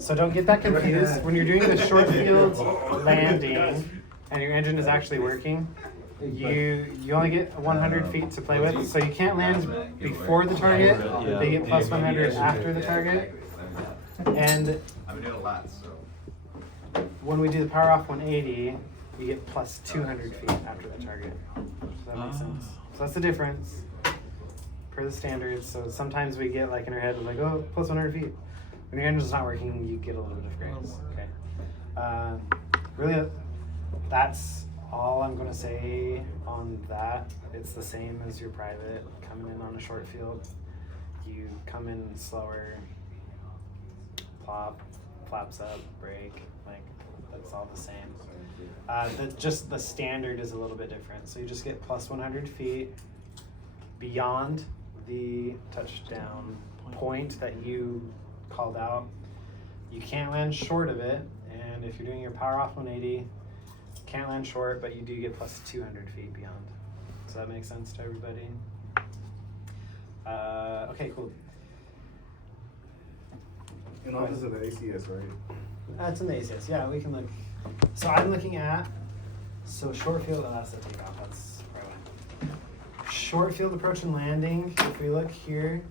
So don't get that confused. When you're doing the short field landing and your engine is actually working, you only get 100 feet to play with. So you can't land before the target. They get plus 100 after the target. And when we do the power off 180, you get plus 200 feet after the target. Does that make sense? So that's the difference per the standards. So sometimes we get like in our head, like, oh, plus 100 feet. When your engine's not working, you get a little bit of grace. Okay. Really, that's all I'm going to say on that. It's the same as your private coming in on a short field. You come in slower, plop, flaps up, brake, like that's all the same. Just the standard is a little bit different. So you just get plus 100 feet beyond the touchdown point that you called out. You can't land short of it, and if you're doing your power off 180, can't land short, but you do get plus 200 feet beyond. Does that make sense to everybody? Okay, cool. And all this is an ACS, right? It's in the ACS. Yeah, we can look. So I'm looking at, short field, that's the takeoff, that's right. Short field approach and landing, if we look here,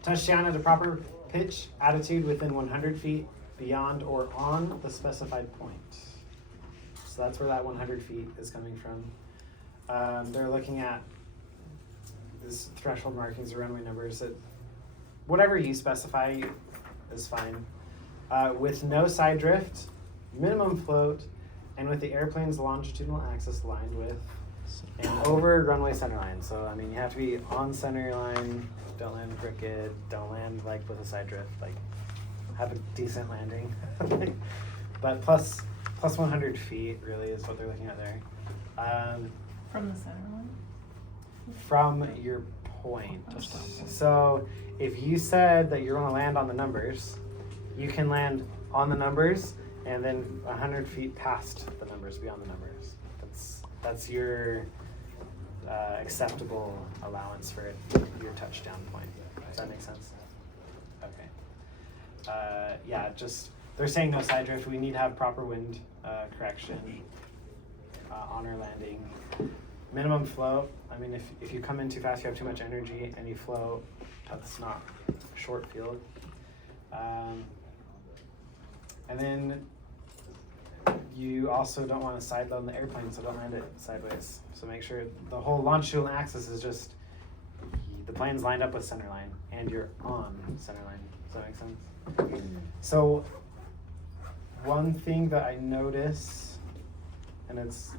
touchdown at a proper pitch, attitude within 100 feet beyond or on the specified point. So that's where that 100 feet is coming from. They're looking at this threshold markings or runway numbers that whatever you specify is fine. With no side drift, minimum float, and with the airplane's longitudinal axis aligned with and over runway center line. So I mean, you have to be on center line. Don't land crooked. Don't land like with a side drift. Like, have a decent landing. But plus 100 feet really is what they're looking at there. From the center line? From your point. So if you said that you're going to land on the numbers, you can land on the numbers and then 100 feet past the numbers, beyond the numbers. That's your acceptable allowance for your touchdown point. Does that make sense? Okay. Yeah, just they're saying no side drift. We need to have proper wind correction on our landing. Minimum float. I mean, if you come in too fast, you have too much energy, and you float, that's not short field. And then you also don't want to side load in the airplane, so don't land it sideways. So make sure the whole longitudinal axis is just the plane's lined up with center line, and you're on center line. Does that make sense? So one thing that I notice, and it's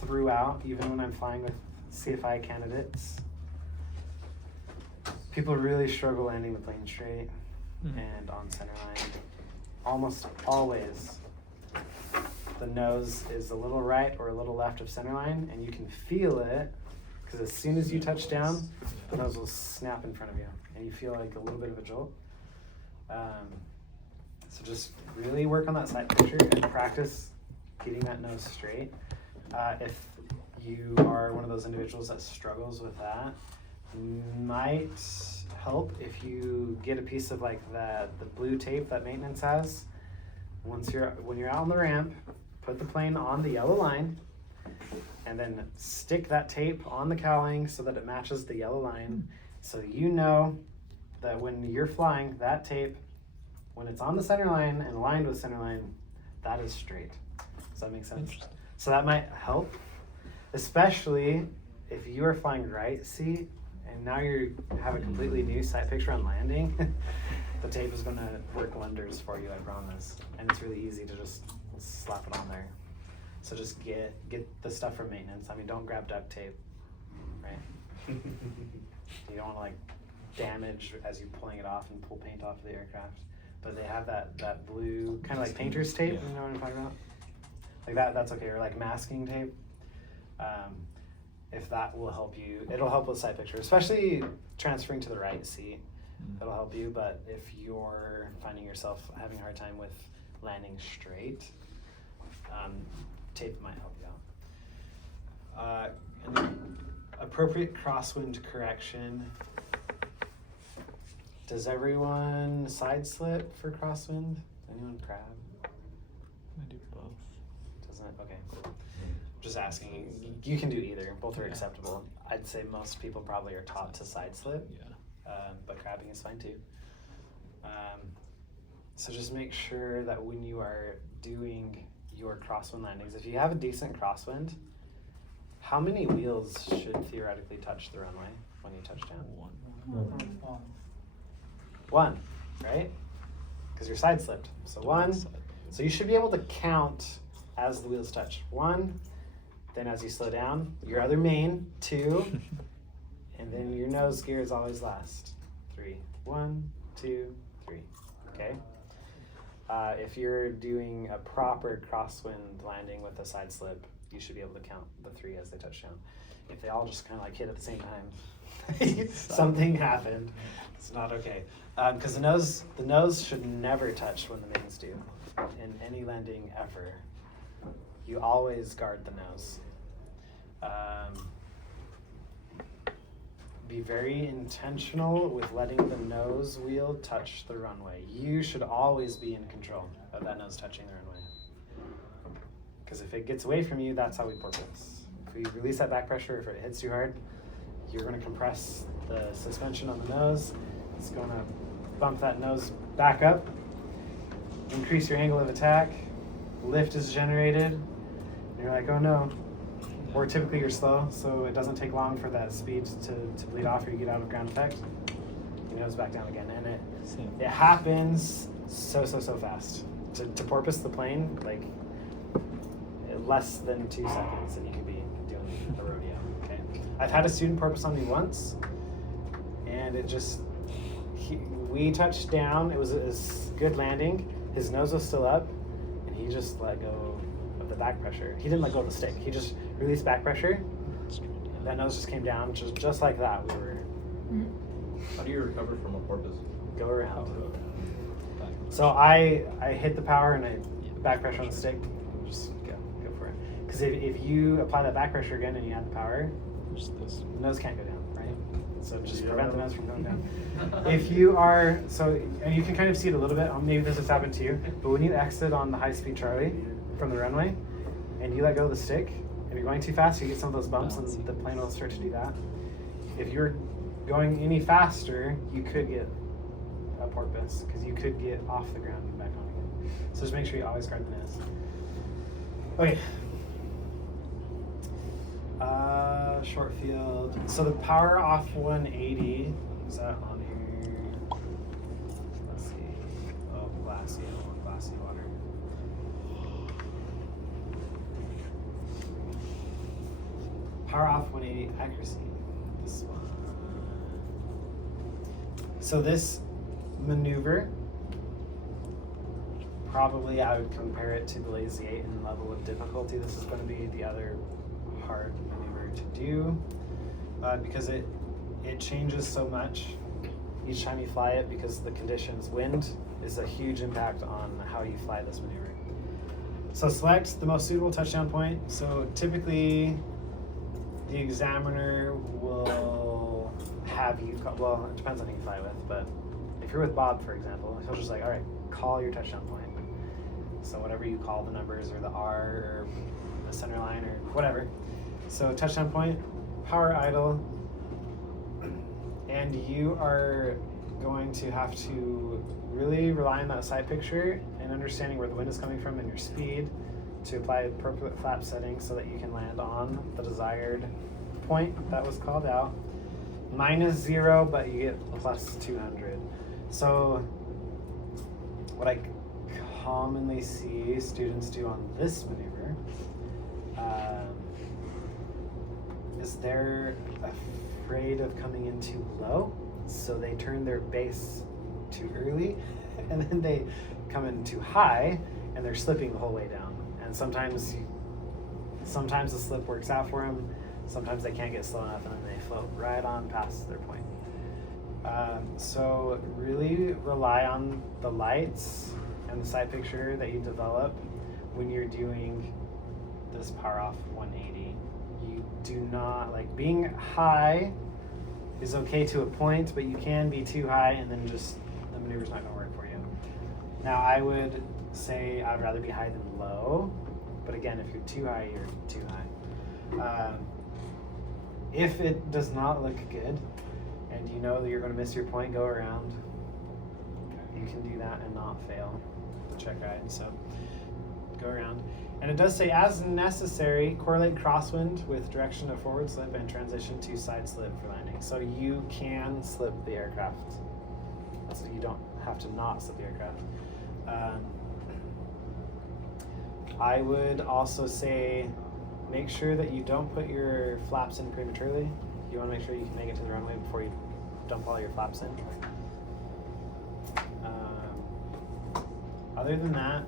throughout, even when I'm flying with CFI candidates, people really struggle landing the plane straight and on center line. Almost always the nose is a little right or a little left of center line, and you can feel it because as soon as you touch down, the nose will snap in front of you and you feel like a little bit of a jolt. So just really work on that side picture and practice getting that nose straight. If you are one of those individuals that struggles with that, might help if you get a piece of like the blue tape that maintenance has. When you're out on the ramp, put the plane on the yellow line and then stick that tape on the cowling so that it matches the yellow line, so you know that when you're flying, that tape, when it's on the center line and aligned with center line, that is straight. Does that make sense? So that might help, especially if you are flying right seat and now you have a completely new sight picture on landing. The tape is going to work wonders for you, I promise. And it's really easy to just slap it on there. So just get the stuff from maintenance. I mean, don't grab duct tape, right? You don't want to like damage as you're pulling it off and pull paint off the aircraft. But they have that blue, kind of like painter's tape, you know what I'm talking about? Like that's okay, or like masking tape. If that will help you, it'll help with sight picture, especially transferring to the right seat. It'll help you, but if you're finding yourself having a hard time with landing straight, tape might help you out. And then appropriate crosswind correction. Does everyone side slip for crosswind? Anyone crab? I do both. Doesn't, okay, cool. Just asking, you can do either, both are acceptable. I'd say most people probably are taught to side slip, but crabbing is fine too. So just make sure that when you are doing your crosswind landings, if you have a decent crosswind, how many wheels should theoretically touch the runway when you touch down? One, right? Because you're side slipped. So one, so you should be able to count as the wheels touch. One, then as you slow down, your other main, two, and then your nose gear is always last. Three. 1, 2, 3. Okay? If you're doing a proper crosswind landing with a side slip, you should be able to count the 3 as they touch down. If they all just kind of like hit at the same time, something happened. It's not okay. Because the nose should never touch when the mains do in any landing ever. You always guard the nose. Be very intentional with letting the nose wheel touch the runway. You should always be in control of that nose touching the runway. Because if it gets away from you, that's how we porpoise. If we release that back pressure, if it hits too hard, you're going to compress the suspension on the nose. It's going to bump that nose back up, increase your angle of attack, lift is generated, and you're like, oh no. Or typically you're slow, so it doesn't take long for that speed to bleed off or you get out of ground effect. Your nose back down again. And it happens so fast. To porpoise the plane, like less than 2 seconds and you could be doing a rodeo. Okay. I've had a student porpoise on me once, and it just, we touched down, it was a good landing, his nose was still up, and he just let go of the back pressure. He didn't let go of the stick, he just released back pressure. That nose just came down, just like that. We were. How do you recover from a porpoise? Go around. So I hit the power and I back pressure on the stick. Just go for it. Because if you apply that back pressure again and you add the power, the nose can't go down, right? So just prevent the nose from going down. If you are, and you can kind of see it a little bit, maybe this has happened to you, but when you exit on the high-speed Charlie from the runway, and you let go of the stick, and you're going too fast, you get some of those bumps, and the plane will start to do that. If you're going any faster, you could get a porpoise, because you could get off the ground and back on again. So just make sure you always guard the nose. Okay. Short field. So the power off 180, is that on here? Let's see. Oh, glassy. I don't want glassy water. Power off 180 accuracy. This one. So this maneuver, probably I would compare it to the Lazy 8 in level of difficulty. This is going to be the other hard maneuver to do because it changes so much each time you fly it, because the conditions, wind is a huge impact on how you fly this maneuver. So select the most suitable touchdown point. So typically the examiner will have you, well, it depends on who you fly with, but if you're with Bob, for example, he'll just like, all right, call your touchdown point. So whatever you call the numbers, or the R, or the center line, or whatever. So touchdown point, power idle, and you are going to have to really rely on that side picture and understanding where the wind is coming from and your speed to apply appropriate flap settings so that you can land on the desired point that was called out. -0, but you get +200. So what I commonly see students do on this maneuver is they're afraid of coming in too low, so they turn their base too early, and then they come in too high, and they're slipping the whole way down. And sometimes the slip works out for them, sometimes they can't get slow enough, and then they float right on past their point. So really rely on the lights and the side picture that you develop when you're doing this power off 180. You do not, like, being high is okay to a point, but you can be too high and then just the maneuver's not gonna work for you. Now I would say I'd rather be high than low, but again, if you're too high, you're too high. If it does not look good and you know that you're gonna miss your point, go around. You can do that and not fail the check ride, so go around. And it does say, as necessary, correlate crosswind with direction of forward slip and transition to side slip for landing. So you can slip the aircraft. So you don't have to not slip the aircraft. I would also say, make sure that you don't put your flaps in prematurely. You want to make sure you can make it to the runway before you dump all your flaps in. Other than that,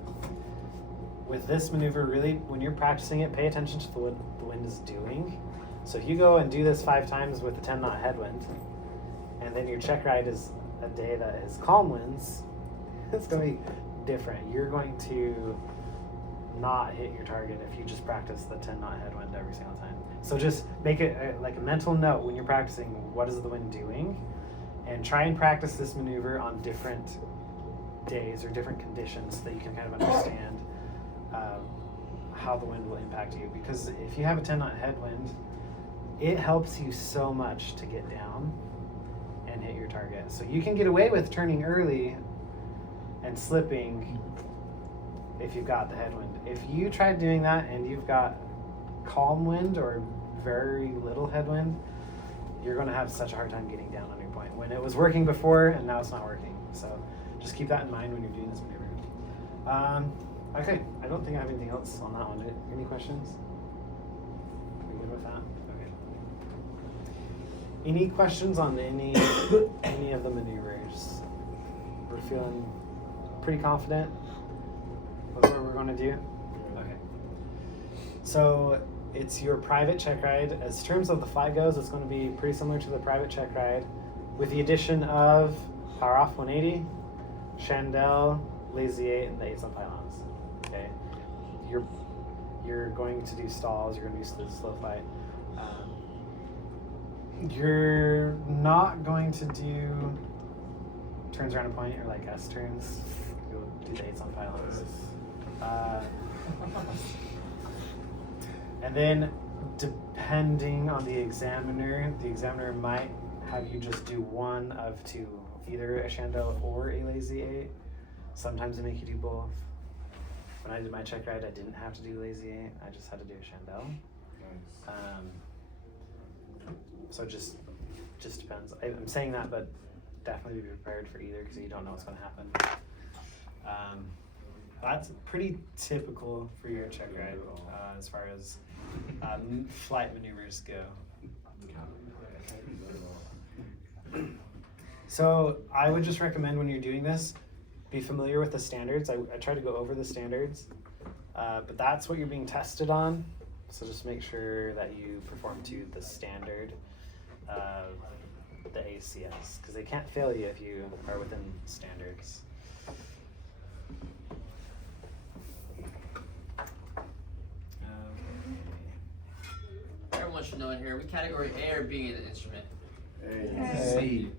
with this maneuver, really, when you're practicing it, pay attention to what the wind is doing. So if you go and do this 5 times with a 10 knot headwind, and then your check ride is a day that is calm winds, it's going to be different. You're going to not hit your target if you just practice the 10 knot headwind every single time. So just make it like a mental note when you're practicing, what is the wind doing? And try and practice this maneuver on different days or different conditions so that you can kind of understand how the wind will impact you. Because if you have a 10 knot headwind, it helps you so much to get down and hit your target. So you can get away with turning early and slipping if you've got the headwind. If you try doing that and you've got calm wind or very little headwind, you're going to have such a hard time getting down on your point when it was working before and now it's not working. So just keep that in mind when you're doing this maneuver. Okay, I don't think I have anything else on that one. Any questions? Are we good with that? Okay. Any questions on any of the maneuvers? We're feeling pretty confident with what we're going to do? Okay. So it's your private check ride. As terms of the flight goes, it's going to be pretty similar to the private check ride with the addition of power off 180, chandelle, lazy 8, and the 8s on pylons. Okay, you're going to do stalls. You're going to do slow flight. You're not going to do turns around a point or like S turns. You'll do the 8s on pylons. And then depending on the examiner might have you just do one of 2, either a chandelle or a lazy 8. Sometimes they make you do both. When I did my check ride, I didn't have to do lazy 8. I just had to do a chandelle. Nice. So it just I'm saying that, but definitely be prepared for either because you don't know what's going to happen. That's pretty typical for your check ride as far as flight maneuvers go. So I would just recommend when you're doing this, be familiar with the standards. I try to go over the standards, but that's what you're being tested on. So just make sure that you perform to the standard of the ACS, because they can't fail you if you are within standards. Everyone should know in here, we category A or B in an instrument. C.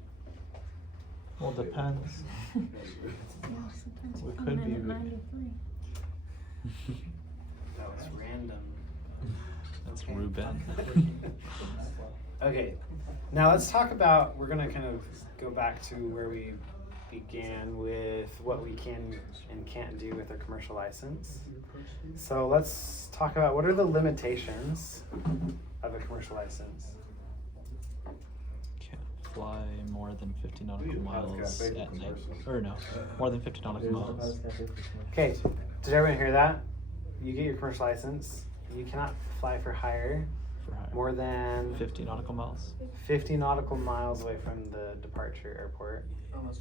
Well, depends. We could be. That was random. That's Ruben. Okay, now let's talk about, we're gonna kind of go back to where we began with what we can and can't do with our commercial license. So let's talk about what are the limitations of a commercial license. Can't fly more than 50 nautical miles at night. Or no, more than 50 nautical miles. Okay, did everyone hear that? You get your commercial license, you cannot fly for hire For hire. more than 50 nautical miles. 50 nautical miles away from the departure airport.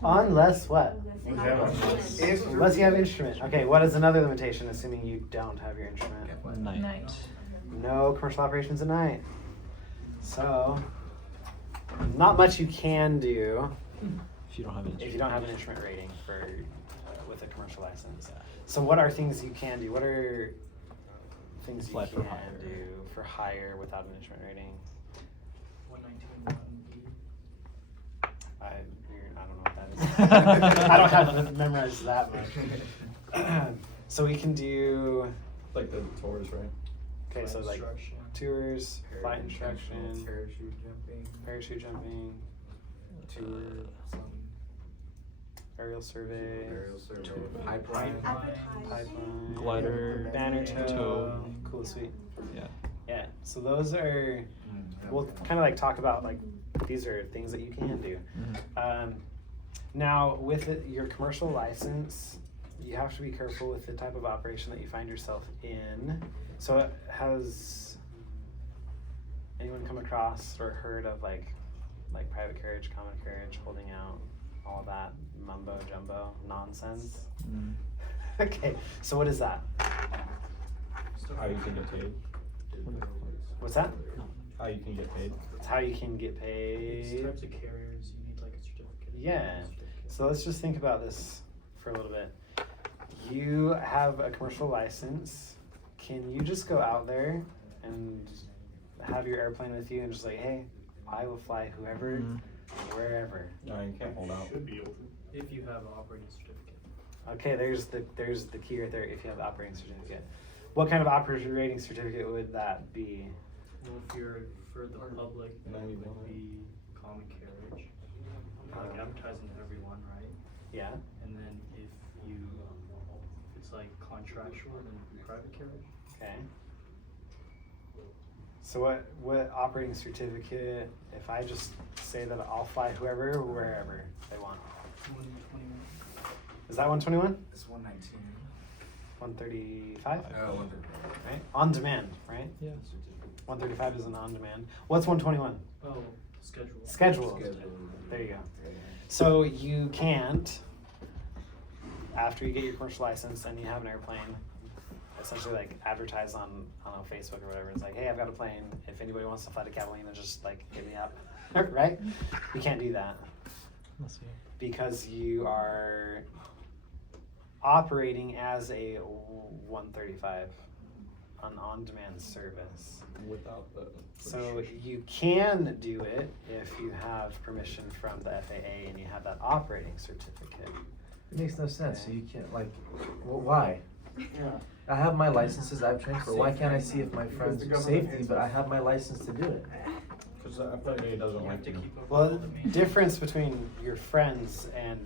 Unless what? Unless you have instrument. Okay, what is another limitation, assuming you don't have your instrument? Night. No commercial operations at night. So, not much you can do If you don't have an if you instrument. don't have an instrument rating for with a commercial license. So what are things you can do? What are things you Fly can for hire. do for hire without an instrument rating? 119.1B. I don't know what that is. I don't have it memorized that much. So we can do, Like the tours, right? okay, so like tours, flight instruction, Parachute jumping. tour, aerial survey, Pipeline. pipeline, Glider, banner tow. tow. Cool, sweet. Yeah. Yeah, so those are, we'll kind of like talk about like, these are things that you can do. Now with your commercial license, you have to be careful with the type of operation that you find yourself in. So has anyone come across or heard of like private carriage, common carriage, holding out, all that mumbo jumbo nonsense? Mm. Okay, so what is that? How you can get paid. What's that? How you can get paid. It's how you can get paid. Types of carriers, you need like a certificate. Yeah. So let's just think about this for a little bit. You have a commercial license. Can you just go out there and have your airplane with you and just like, hey, I will fly whoever, wherever. No, you can't hold out. Should be able to. If you have an operating certificate. Okay, there's the key right there. If you have the operating certificate, what kind of operating certificate would that be? Well, if you're for the public, then it would be common carriage. Like advertising to everyone, right? Yeah. And then if it's like contractual, then private carriage. Okay. So what operating certificate? If I just say that I'll fly whoever, wherever they want. 121. Is that 121? It's 119. 135? Oh, 135. Right? On demand, right? Yeah. 135 is an on demand. What's 121? Oh, schedule. Scheduled. There you go. So you can't, after you get your commercial license and you have an airplane, essentially like advertise on, I don't know, Facebook or whatever. It's like, hey, I've got a plane. If anybody wants to fly to Catalina, just like hit me up, right? You can't do that Let's see. because you are operating as a 135, an on-demand service. Without the. So you can do it if you have permission from the FAA and you have that operating certificate. It makes no sense. So you can't like, well, why? I have my licenses I've trained for. Why can't I see if my friend's safety, but I have my license to do it? Because the FAA doesn't You like have to you. keep up Well, with all the difference between your friends and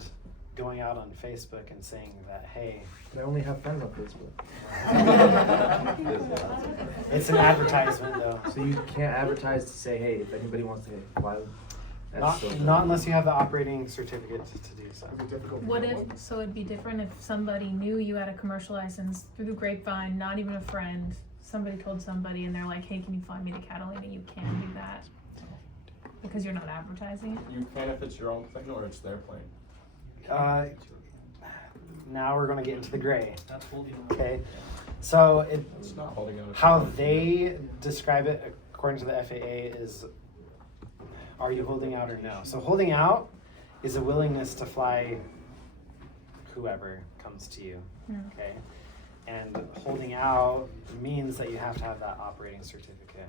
going out on Facebook and saying that, hey, I only have friends on Facebook. it's an advertisement though. So you can't advertise to say, hey, if anybody wants to fly. Not unless you have the operating certificate to do so. What if, so it'd be different if somebody knew you had a commercial license through the grapevine, not even a friend, somebody told somebody and they're like, hey, can you fly me to Catalina? You can't do that because you're not advertising it. You can if it's your own plane or it's their plane. Now we're going to get into the gray. That's holding on. Okay, so It's not holding out. how they describe it according to the FAA is, are you holding out or no? So holding out is a willingness to fly whoever comes to you, okay? And holding out means that you have to have that operating certificate.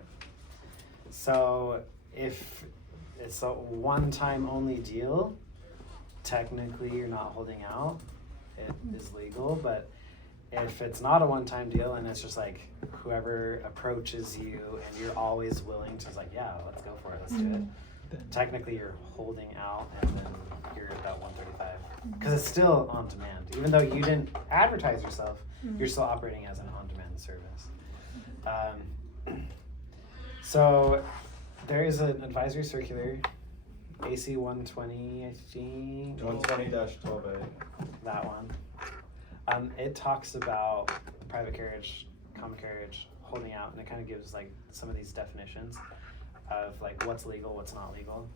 So if it's a one-time only deal, technically you're not holding out. It is legal, but if it's not a one-time deal and it's just like whoever approaches you and you're always willing to, it's like, yeah, let's go for it, let's do it. Technically you're holding out and then you're at that 135. Because it's still on demand. Even though you didn't advertise yourself, you're still operating as an on-demand service. So there is an advisory circular, AC 120, I think. 120-12A. That one. It talks about private carriage, common carriage, holding out, and it kind of gives like some of these definitions of like what's legal, what's not legal.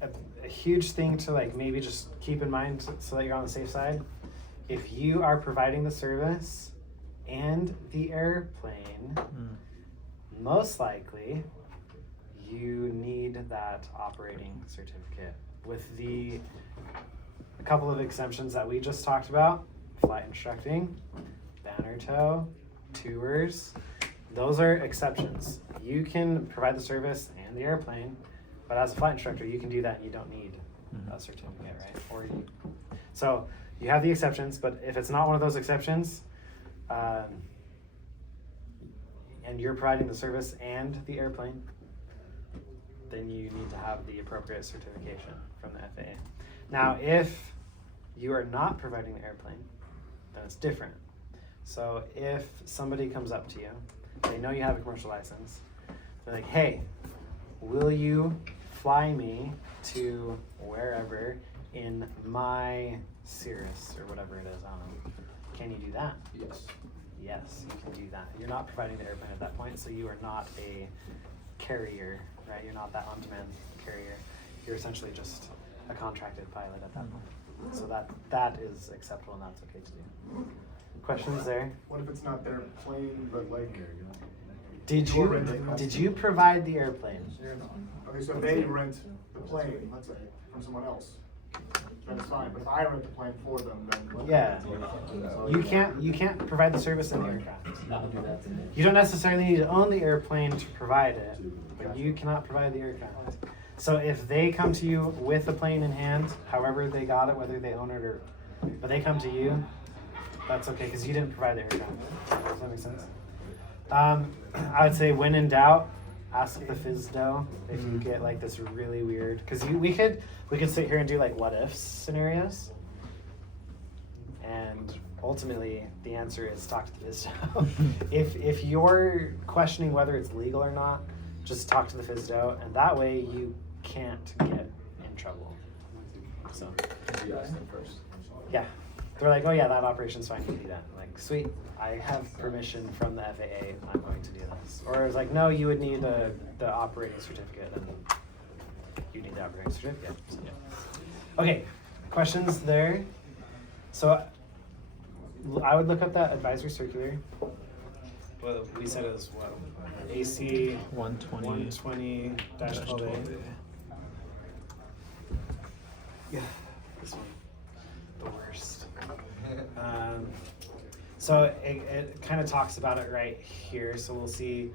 A huge thing to like maybe just keep in mind so that you're on the safe side. If you are providing the service and the airplane, most likely you need that operating certificate. With a couple of exemptions that we just talked about, flight instructing, banner tow, tours, those are exceptions. You can provide the service and the airplane But as a flight instructor, you can do that and you don't need a certificate, right? So you have the exceptions, but if it's not one of those exceptions, and you're providing the service and the airplane, then you need to have the appropriate certification from the FAA. Now, if you are not providing the airplane, then it's different. So if somebody comes up to you, they know you have a commercial license, they're like, hey, will you fly me to wherever in my Cirrus or whatever it is, I don't know. Can you do that? Yes. Yes, you can do that. You're not providing the airplane at that point, so you are not a carrier, right? You're not that on-demand carrier. You're essentially just a contracted pilot at that point. So that is acceptable and that's okay to do. Questions there? What if it's not their plane, but like? Did you provide the airplane? Okay, so they rent the plane, let's say, from someone else. That's fine, but if I rent the plane for them, then. Yeah. You can't provide the service in the aircraft. You don't necessarily need to own the airplane to provide it, but you cannot provide the aircraft. So if they come to you with the plane in hand, however they got it, whether they own it or, but they come to you, that's okay because you didn't provide the aircraft. Does that make sense? I would say when in doubt, ask the FSDO if you get like this really weird, because we could sit here and do like what if scenarios, and ultimately the answer is talk to the FSDO. if you're questioning whether it's legal or not, just talk to the FSDO, and that way you can't get in trouble. So You ask them first. yeah, they're like, oh yeah, that operation's fine, you can do that. I'm like, sweet, I have permission from the FAA, I'm going to do this. Or it's like, no, you would need the operating certificate, and you need the operating certificate. So, yeah. Okay, questions there? So I would look up that advisory circular. Well, we said it was what? AC 120-12A. Yeah, this one, the worst. So it kind of talks about it right here. So we'll see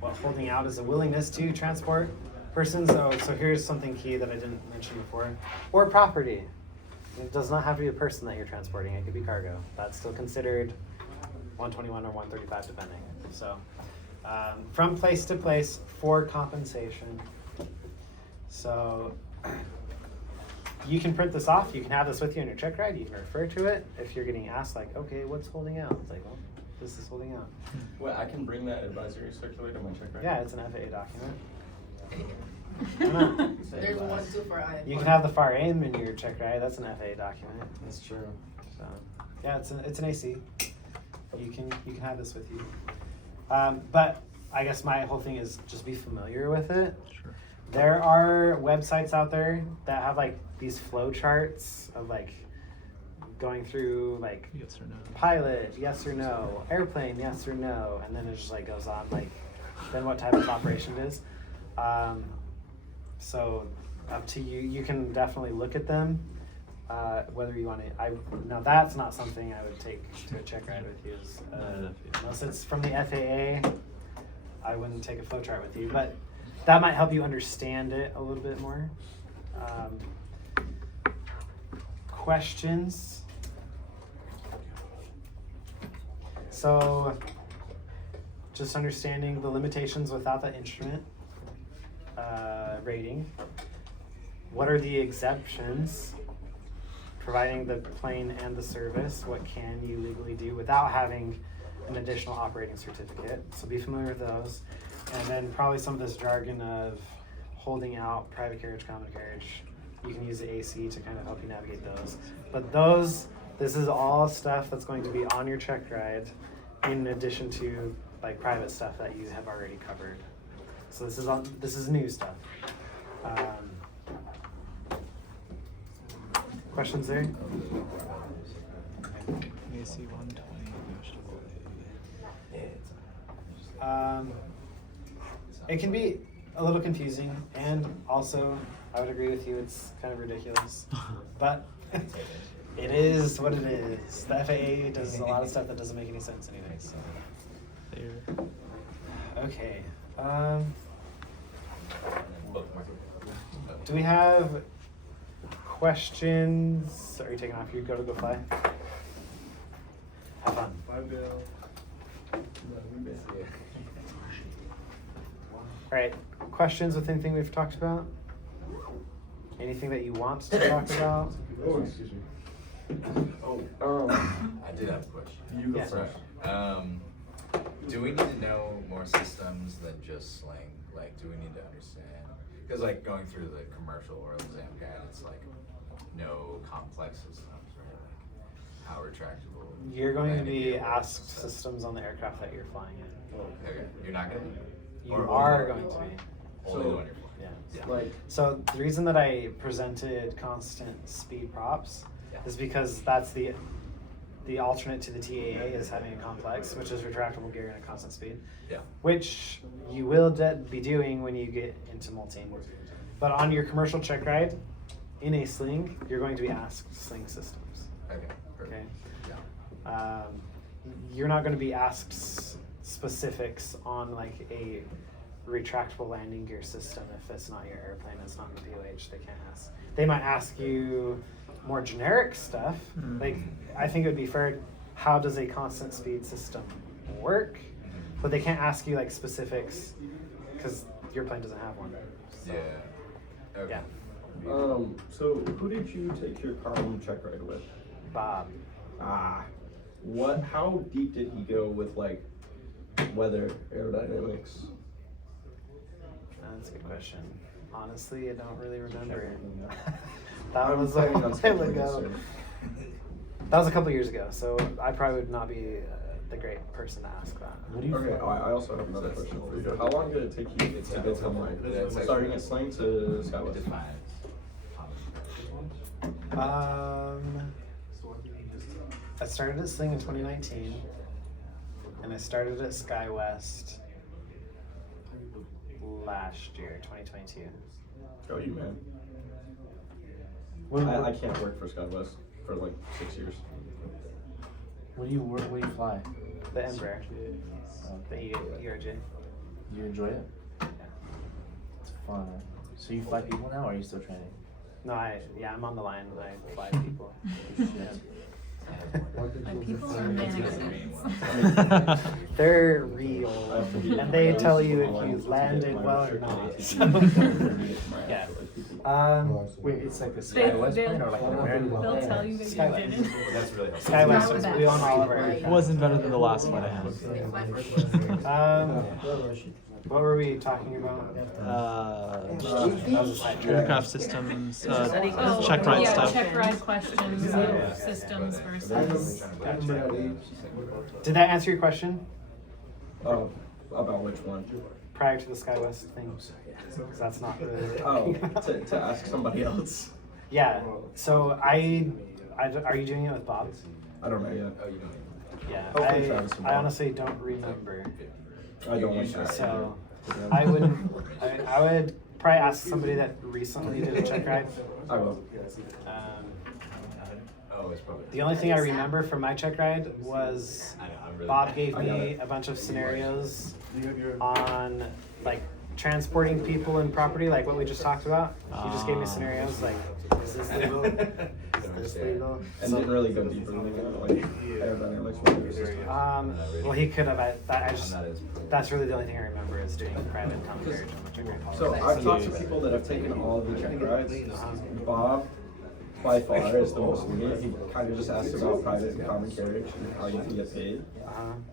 what holding out is: a willingness to transport persons. So here's something key that I didn't mention before. Or property. It does not have to be a person that you're transporting. It could be cargo. That's still considered 121 or 135 depending. So from place to place for compensation. So you can print this off. You can have this with you on your check ride. You can refer to it if you're getting asked, like, okay, what's holding out? It's like, well, this is holding out. Wait, I can bring that advisory circular to my check ride? Yeah, it's an FAA document. There's one too for I. You can have the FAR aim in your check ride. That's an FAA document. That's true. So yeah, it's an AC. You can have this with you. But I guess my whole thing is just be familiar with it. Sure. There are websites out there that have like these flow charts of like going through like Yes or no. pilot, yes or no, airplane, yes or no, and then it just like goes on like then what type of operation it is. So up to you. You can definitely look at them. Whether you want to, now that's not something I would take to a check ride with you. Unless it's from the FAA, I wouldn't take a flow chart with you, but that might help you understand it a little bit more. Questions? So, just understanding the limitations without the instrument rating. What are the exceptions? Providing the plane and the service, what can you legally do without having an additional operating certificate? So be familiar with those. And then probably some of this jargon of holding out, private carriage, common carriage. You can use the AC to kind of help you navigate those. But this is all stuff that's going to be on your check ride in addition to like private stuff that you have already covered. So this is new stuff. Questions there? AC 120-12A. It can be a little confusing, and also I would agree with you, it's kind of ridiculous, but it is what it is. The FAA does a lot of stuff that doesn't make any sense anyway, so. There. Okay. do we have questions? Are you taking off? You go fly. Have fun. Bye, Bill. All right. Questions with anything we've talked about? Anything that you want to talk about? Oh, excuse me. I did have a question. You go Yeah. first. Do we need to know more systems than just Sling? Like, do we need to understand? Because like going through the commercial or exam guide, it's like no complex systems, right? Like how retractable. You're going to landing be gear works asked and stuff. systems on the aircraft that you're flying in. Okay, you're not gonna. You or are only- going to be. Only the one you're flying. Yeah. Yeah. Like, So the reason that I presented constant speed props Yeah. is because that's the alternate to the TAA is having a complex, which is retractable gear and a constant speed, Yeah. which you will be doing when you get into multi. But on your commercial check ride, in a Sling, you're going to be asked Sling systems. Okay. Perfect. Okay. Yeah. You're not going to be asked specifics on like a retractable landing gear system if it's not your airplane, it's not in the POH. They can't ask. They might ask you more generic stuff. Like I think it would be fair. How does a constant speed system work? But they can't ask you like specifics because your plane doesn't have one. So, Yeah. Okay. Yeah. So who did you take your carbon check ride with? Bob. How deep did he go with like weather, aerodynamics? That's a good question. Honestly, I don't really remember. That I'm was a planning on while scheduling ago. this soon. That was a couple years ago, so I probably would not be the great person to ask that. Okay, I also have another question for you. How long did it take you to get from like starting at Sling to Skywest? Define. I started at Sling in 2019, and I started at SkyWest last year, 2022. Go you, man. I can't work for Skywest for like 6 years. What do you fly? The Embraer, the ERJ. You enjoy it? Yeah. It's fun. So you fly people now, or are you still training? No, I'm on the line. I fly people. And people are mannequins. They're real, and they tell you if you landed well or not. So, yeah. Wait, it's like a They- SkyWest they'll- plane or like an American They'll plane? tell you that you Skywest. didn't. That's really helpful. SkyWest, we own all of our It wasn't better than the last one I had. What were we talking about? Aircraft systems, Oh, check ride yeah, stuff. check ride questions of systems versus. Did that answer your question Oh, about which one? prior to the SkyWest thing? Because that's not really. Oh, to ask somebody else. Yeah. So are you doing it with Bob? I don't know yet. Oh, you don't. Yeah. Hopefully Travis will. I honestly don't remember. I don't like that. So I wouldn't. I would probably ask somebody that recently did a check ride. I will. Oh, it's probably. The only thing I remember from my check ride was I know, I'm really Bob bad. gave I got me it. a bunch of scenarios on like transporting people and property, like what we just talked about. He just gave me scenarios like, is this legal? Is this legal? And didn't really go deeper than that, like aerodynamics. Well, he could have. I'm not as. That's really the only thing I remember is doing private common carriage on the check ride. So I've talked to people that have taken all of the check rides. Bob, by far, is the most lenient. He kind of just asks about private and common carriage and how you can get paid.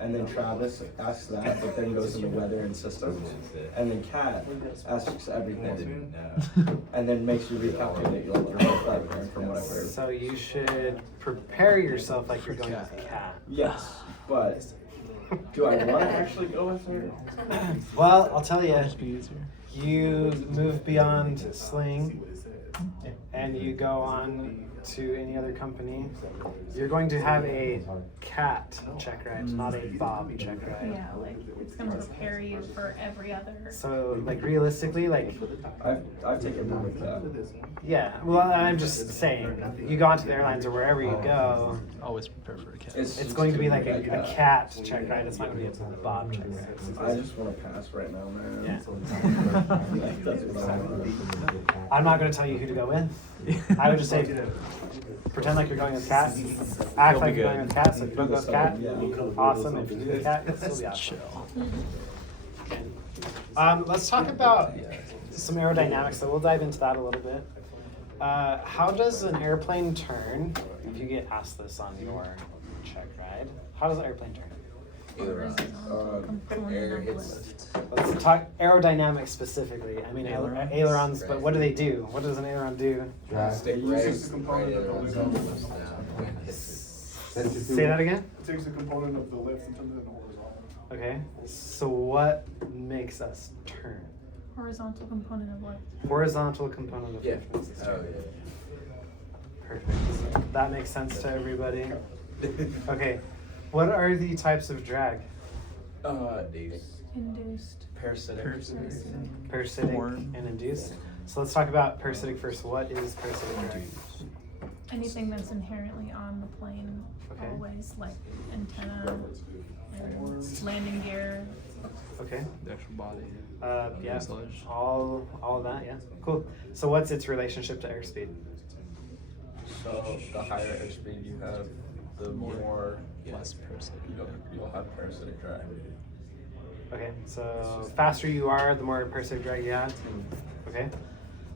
And then Travis asks that, but then goes into weather and systems. And then Kat asks I everything. didn't know. And then makes you recalculate your flight plan from what I've heard. So you should prepare yourself like you're going with a cat. Yes, but do I want to actually go with her? Well, I'll tell you, Just be easier. you move beyond Sling, and you go on to any other company, you're going to have a cat check ride, not a Bob check ride. Yeah, like it's gonna prepare you for every other. So, like, realistically, like, I've taken one with that. yeah, well, I'm just saying, you go onto the airlines or wherever you go, Always prepare for a cat. it's going to be like a cat check ride, it's not going to be a Bob check ride. I just want to pass right now, man. Yeah. That's what I want. I'm not going to tell you who to go with. I would just say, pretend like you're going with cat. Act You'll like be you're going good. with cat. So if you don't go with cat, Yeah. awesome. If you do with cat, you'll still be awesome. Chill. Okay. Let's talk about some aerodynamics. So we'll dive into that a little bit. How does an airplane turn? If you get asked this on your check ride, how does an airplane turn? Air hits. Let's talk aerodynamics specifically. I mean Ailerons? ailerons, but what do they do? What does an aileron do? Stick It right, uses a component of the right lift. down and hits it. Say that again. It takes a component of the lift and turns it into horizontal. Okay. So what makes us turn? Horizontal component of what? Horizontal component of Yeah. lift makes us Oh, turn. yeah. Perfect. That makes sense to everybody. Okay. What are the types of drag? These. Induced. Parasitic. Parasitic Foreign. and induced. So let's talk about parasitic first. What is parasitic drag? Anything that's inherently on the plane, Okay. always, like antenna, and landing gear. Okay. The actual body. Yeah. Fuselage. All of that. Yeah. Cool. So what's its relationship to airspeed? So the higher airspeed you have, the more Less parasitic. you'll have parasitic drag. Okay. So faster you are, the more parasitic drag you have. Okay.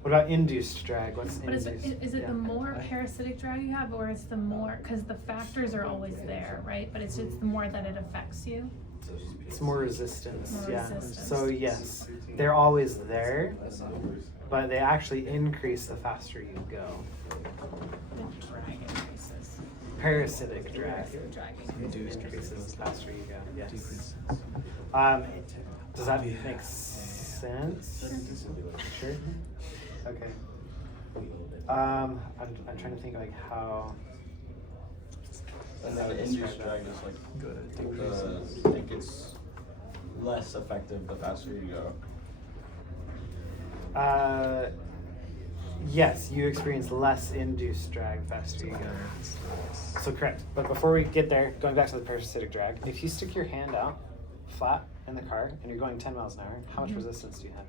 What about induced drag? What's But is induced? it Yeah. the more parasitic drag you have, or it's the more, because the factors are always there, right? But it's the more that it affects you. It's more resistance. More Yeah. resistance. So yes, they're always there, but they actually increase the faster you go. The drag increases. Parasitic drag Parasitic drag Induced increases the faster you go. Yes. decreases. Does that make sense? Sure. Okay. I'm trying to think like how. And then the induced drag is like Good. I think it's less effective the faster you go. Yes, you experience less induced drag the faster you go. So correct. But before we get there, going back to the parasitic drag, if you stick your hand out flat in the car and you're going 10 miles an hour, how much resistance do you have?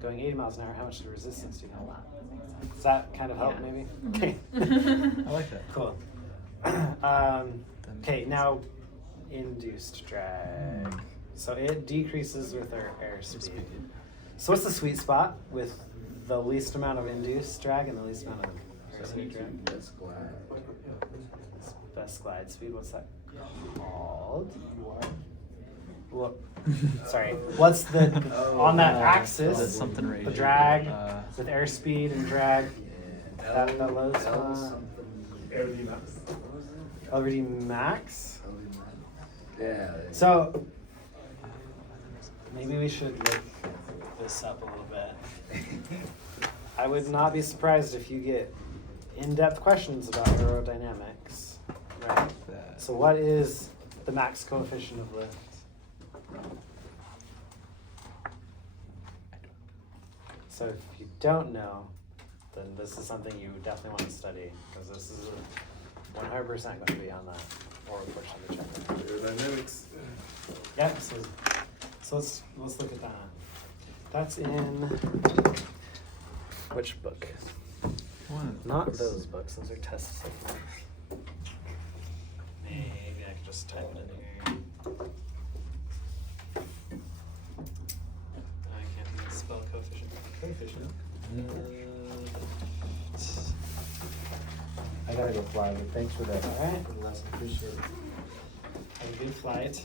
Going 80 miles an hour, how much resistance do you have? Does that kind of help, Yeah. maybe? Mhm. Okay. I like that. Cool. Okay, now induced drag. So it decreases with our airspeed. So what's the sweet spot with the least amount of induced drag and the least amount of parasitic drag? That's glad. Best glide speed. What's that called? What? Sorry. What's the on that axis? That's something right The here. drag with airspeed and drag. Yeah. That low L spot. something. LD max. LVD max. Yeah. So maybe we should look this up a little bit. I would not be surprised if you get in-depth questions about aerodynamics. Right. So what is the max coefficient of lift? So if you don't know, then this is something you definitely want to study because this is 100% going to be on that oral portion of the chapter. Aerodynamics. Yep. So let's look at that. That's in which book? Not those books. Those are test segments. Maybe I could just type it in here. I can't even spell coefficient. Coefficient. I gotta go fly, but thanks for that. All right. For the lesson, appreciate it. Have a good flight.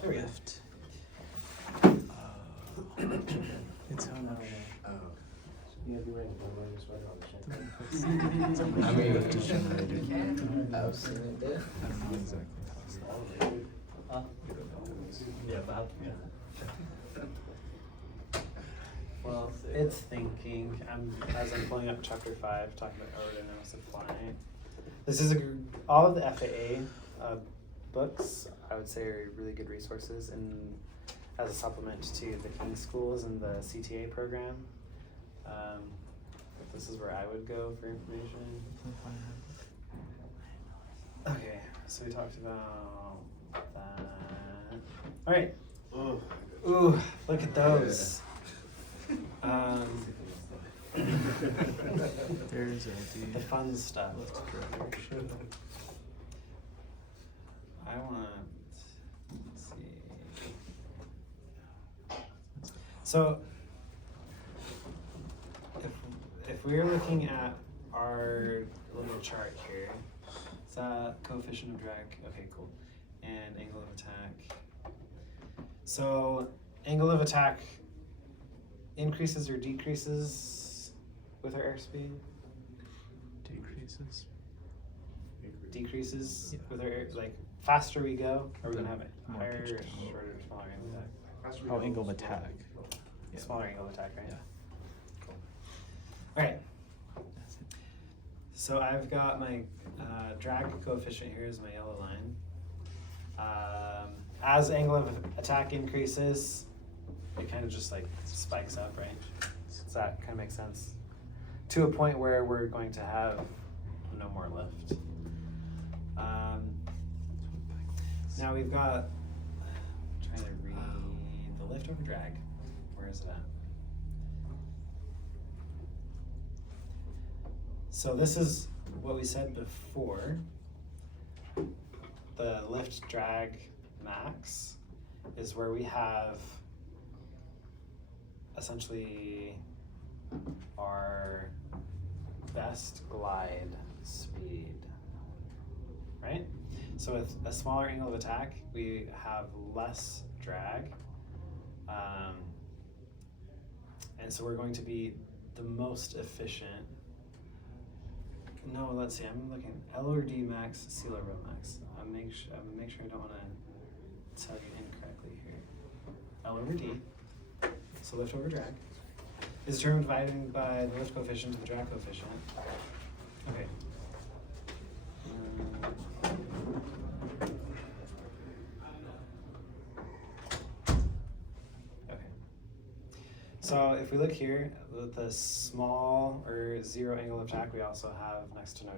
There we go. It's how much? Oh. You gotta be ready to wear this sweater all the time. I mean, Lift is generated. I've seen it there. I don't know exactly how it's Yeah, that, yeah. Well, it's thinking. As I'm pulling up chapter 5, talking about aerodynamics of flying. This is all of the FAA books. I would say are really good resources, and as a supplement to the King's schools and the CTA program. This is where I would go for information. Okay, so we talked about that. All right. Ooh, look at those. There's the fun stuff. I want. Let's see. So, if we're looking at our little chart here, it's coefficient of drag. Okay, cool. And angle of attack. So, angle of attack increases or decreases with our airspeed? Decreases. Decreases Yeah. with our air, like faster we go, are we gonna have it More higher or pitch down. shorter or smaller angle of attack? Oh, angle of attack. Yeah. Smaller angle of attack, right? Yeah. Cool. Alright. So I've got my drag coefficient here is my yellow line. As angle of attack increases, it kind of just like spikes up, right? Does that kind of make sense? To a point where we're going to have no more lift. Now we've got, I'm trying to read the lift over drag. Where is it at? So this is what we said before. The lift drag max is where we have essentially our best glide speed, right? So with a smaller angle of attack, we have less drag. And so we're going to be the most efficient. No, let's see, I'm looking L over D max, sea level max. I'm make sure I don't want to tell you incorrectly here. L over D, so lift over drag, is determined dividing by the lift coefficient to the drag coefficient. Okay. Okay. So if we look here, with the small or zero angle of attack, we also have next to no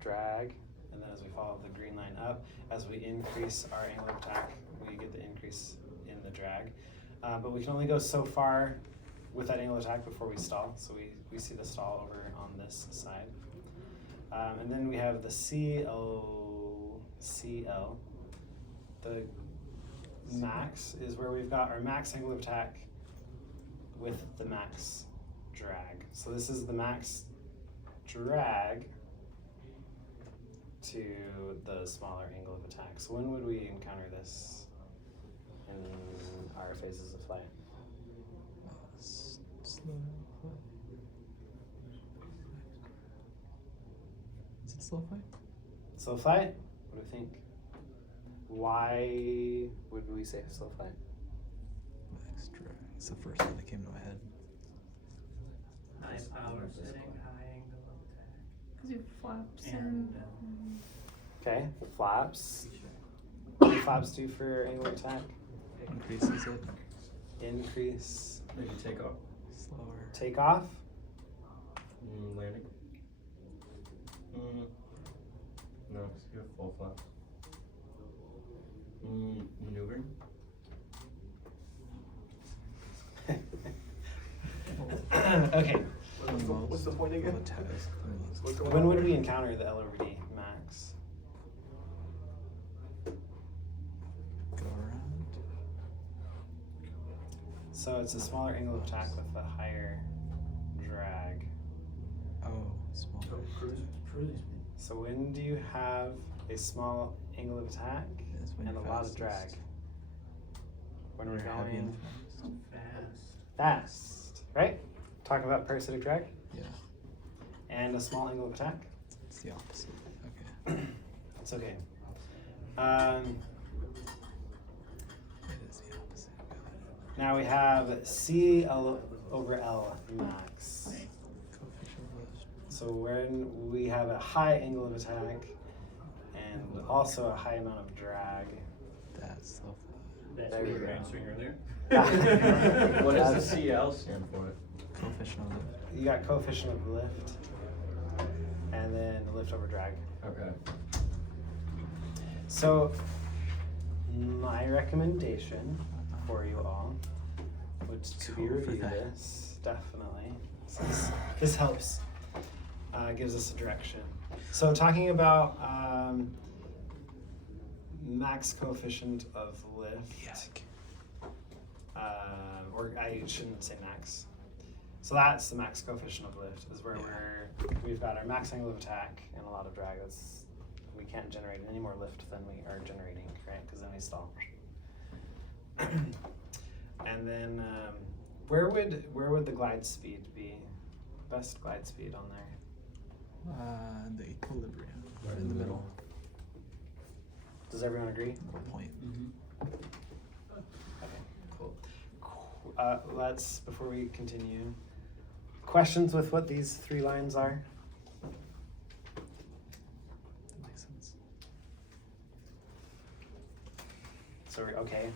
drag. And then as we follow the green line up, as we increase our angle of attack, we get the increase in the drag. But we can only go so far with that angle of attack before we stall. So we see the stall over on this side. And then we have the CL. The max is where we've got our max angle of attack with the max drag. So this is the max drag to the smaller angle of attack. So when would we encounter this in our phases of flight? Slow flight. Is it slow flight? Slow flight? What do we think? Why would we say slow flight? Max drag. It's the first one that came to my head. High power setting, high angle of attack. Because you flaps And, Okay, flaps. What do flaps do for angle of attack? Increases it. Increase. Maybe take off. Slower. Takeoff. Landing. No, because you have full flaps. Maneuvering. Okay. What's the point again? What's going When on would there? we encounter the L over D max? Go around. So it's a smaller angle of attack with a higher drag. Oh, small. So when do you have a small angle of attack That's when and a you're lot of fastest. drag? When we're You're heavy and going fast. fast, right? Talking about parasitic drag Yeah, and a small angle of attack. it's the opposite. Okay. It's okay. It is the opposite. Now we have C L over L max. Coefficient of lift. So when we have a high angle of attack and also a high amount of drag. That's so That's There what you you're go. answering earlier. What does the CL stand for? coefficient of lift. You got coefficient of lift and then lift over drag. Okay. So my recommendation for you all would to be Go for review that. this, definitely. Since this helps, gives us a direction. So talking about max coefficient of lift, or I shouldn't say max. So that's the max coefficient of lift, is where we've got our max angle of attack and a lot of drag. We can't generate any more lift than we are generating, right? Because then we stall. And then where would the glide speed be? Best glide speed on there. The equilibrium. Right in the middle. Does everyone agree? Middle point. Okay, cool. Let's, before we continue, questions with what these three lines are? That makes sense. So, okay.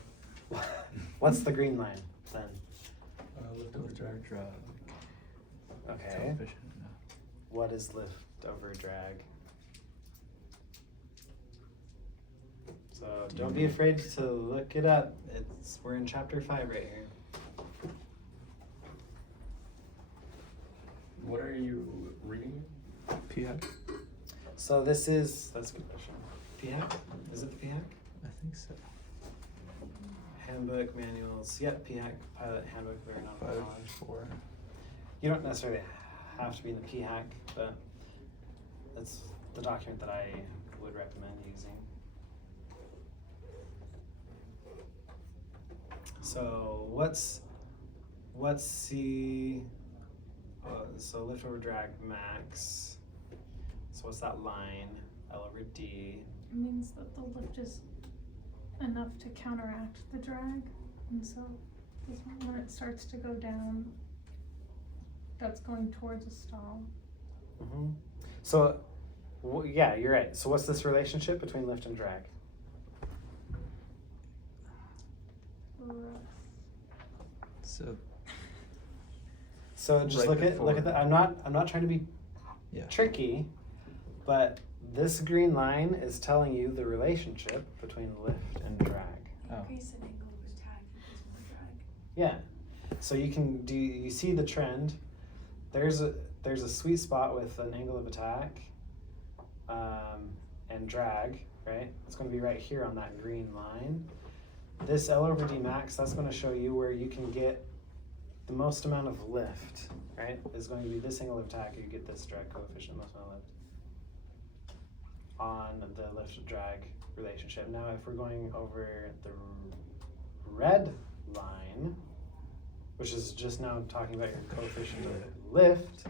What's the green line then? Lift over drag. Okay. Coefficient. No. What is lift over drag? So don't be afraid to look it up. We're in chapter 5 right here. What are you reading? PHAC? So that's a good question. PHAC? Is it the PHAC? I think so. Handbook, manuals. Yep, PHAC, pilot handbook of aeronautical knowledge. 5-4. You don't necessarily have to be in the PHAC, but that's the document that I would recommend using. So what's the so lift over drag max? So what's that line? L over D. It means that the lift is enough to counteract the drag, and so when it starts to go down, that's going towards a stall. Mm-hmm. So, yeah, you're right. So what's this relationship between lift and drag? So just Right look at that. I'm not trying to be tricky, but this green line is telling you the relationship between lift and drag. Increase in angle of attack equals more drag. Yeah. So you see the trend. There's a sweet spot with an angle of attack and drag, right? It's going to be right here on that green line. This L over D max, that's going to show you where you can get the most amount of lift, right? Is going to be this angle of attack, you get this drag coefficient, most amount of lift on the lift drag relationship. Now if we're going over the red line, which is just now talking about your coefficient of lift,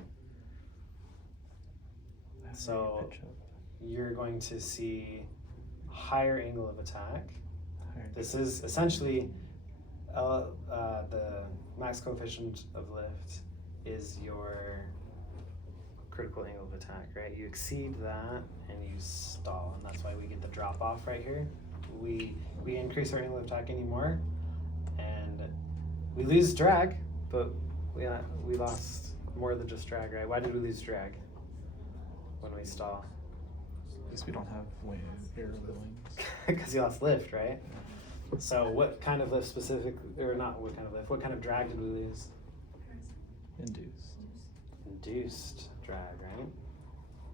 so you're going to see higher angle of attack. This is essentially the max coefficient of lift is your critical angle of attack, right? You exceed that and you stall, and that's why we get the drop off right here. We increase our angle of attack anymore, and we lose drag, but we lost more than just drag, right? Why did we lose drag when we stall? Because we don't have air in the wings. Because you lost lift, right? So what kind of lift specifically, or not what kind of lift, what kind of drag did we lose? Induced drag, right?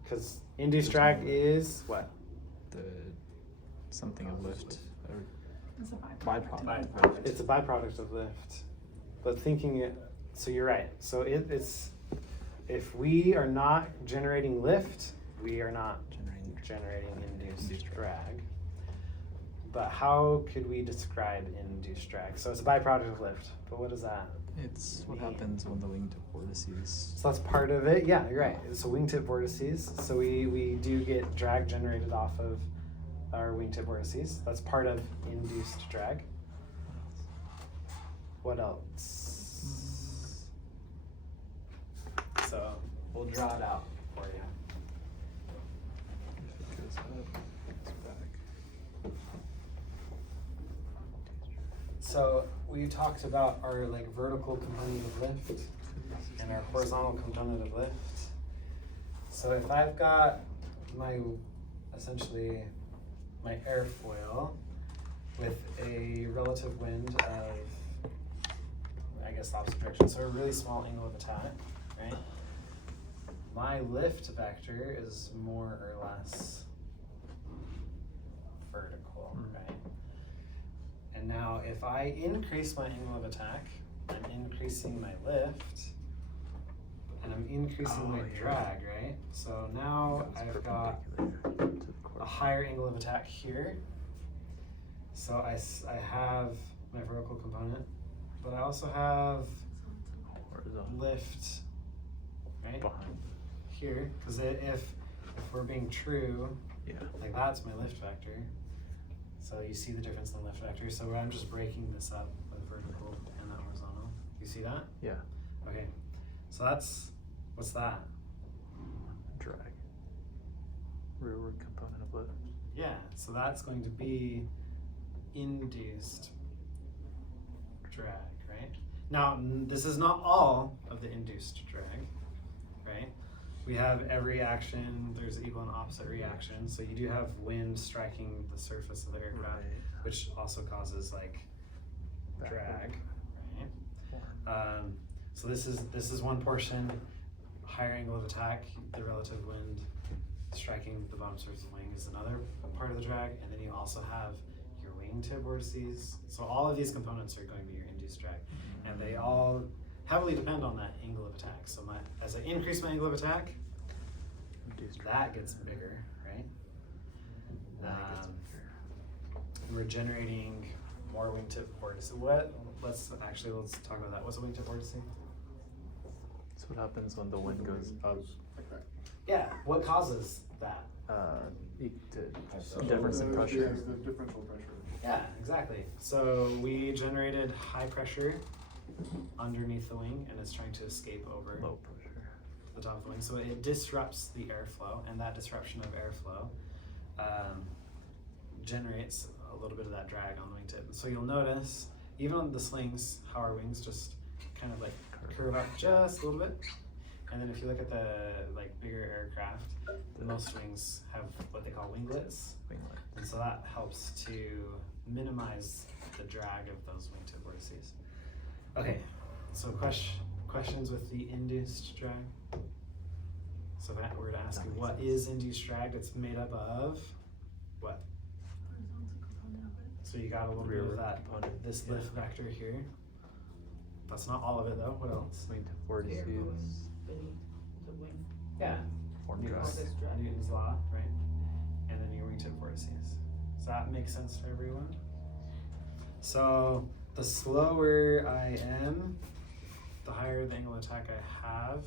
Because induced drag is what? Something of lift. It's a Byproduct. It's a byproduct of lift. But thinking it, so you're right. So it's, if we are not generating lift, we are not generating induced drag. But how could we describe induced drag? So it's a byproduct of lift, but what does that It's what happens when the wingtip vortices. So that's part of it. Yeah, you're right. So wingtip vortices. So we do get drag generated off of our wingtip vortices. That's part of induced drag. What else? So we'll draw it out for you. If it goes up, it's back. So we talked about our like vertical component of lift and our horizontal component of lift. So if I've got my, essentially my airfoil with a relative wind of, I guess, opposite direction, so a really small angle of attack, right? My lift vector is more or less vertical, right? And now if I increase my angle of attack, I'm increasing my lift, and I'm increasing my drag, right? So now I've got a higher angle of attack here. So I have my vertical component, but I also have lift, right? Behind. Here, because if we're being true, Yeah. like that's my lift vector. So you see the difference in the lift vector. So I'm just breaking this up with vertical and that horizontal. You see that? Yeah. Okay. So that's, what's that? Drag. Rearward component of lift. Yeah, so that's going to be induced drag, right? Now, this is not all of the induced drag, right? We have every action, there's equal and opposite reaction. So you do have wind striking the surface of the aircraft, Right. which also causes like drag, right? So this is one portion, higher angle of attack, the relative wind striking the bottom surface of the wing is another part of the drag, and then you also have your wingtip vortices. So all of these components are going to be your induced drag, and they all heavily depend on that angle of attack. So as I increase my angle of attack, that gets bigger, right? We're generating more wingtip vortices. Let's talk about that. What's a wingtip vortice? That's what happens when the wind goes up. Yeah, what causes that? Difference in pressure. The differential pressure. Yeah, exactly. So we generated high pressure underneath the wing, and it's trying to escape over Low pressure. the top of the wing. So it disrupts the airflow, and that disruption of airflow generates a little bit of that drag on the wingtip. So you'll notice, even on the slings, how our wings just kind of like curve up just a little bit. And then if you look at the like bigger aircraft, most wings have what they call winglets. And so that helps to minimize the drag of those wingtip vortices. Okay, so questions with the induced drag? So if we're to ask you what is induced drag, it's made up of what? So you got a little bit of that, this lift vector here. That's not all of it though. What else? Wingtip vortices. Yeah. Form drag. Newton's law, right? And then your wingtip vortices. Does that make sense to everyone? So the slower I am, the higher the angle of attack I have,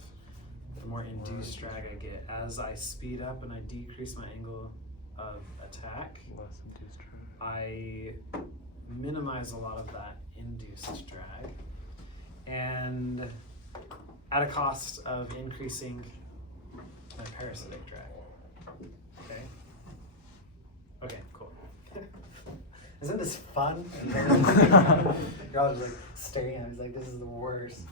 the more induced drag I get. As I speed up and I decrease my angle of attack, Less induced drag. I minimize a lot of that induced drag, and at a cost of increasing my parasitic drag. Okay? Okay, cool. Isn't this fun? You're all just like staring at me, it's like, this is the worst.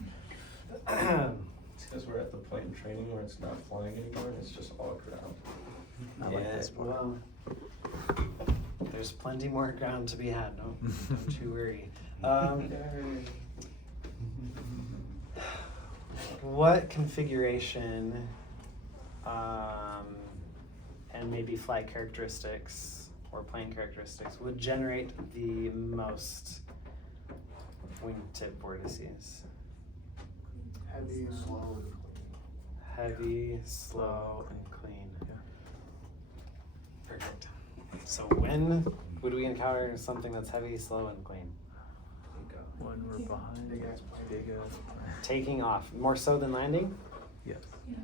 It's because we're at the point in training where it's not flying anymore and it's just all ground. I like this part. Well, there's plenty more ground to be had, don't you worry. What configuration and maybe flight characteristics or plane characteristics would generate the most wingtip vortices? Heavy, slow, and clean. Heavy, slow, and clean. Yeah. Perfect. So when would we encounter something that's heavy, slow, and clean? When we're behind. Big ass plane. Big ass plane. Taking off, more so than landing? Yes. Yeah.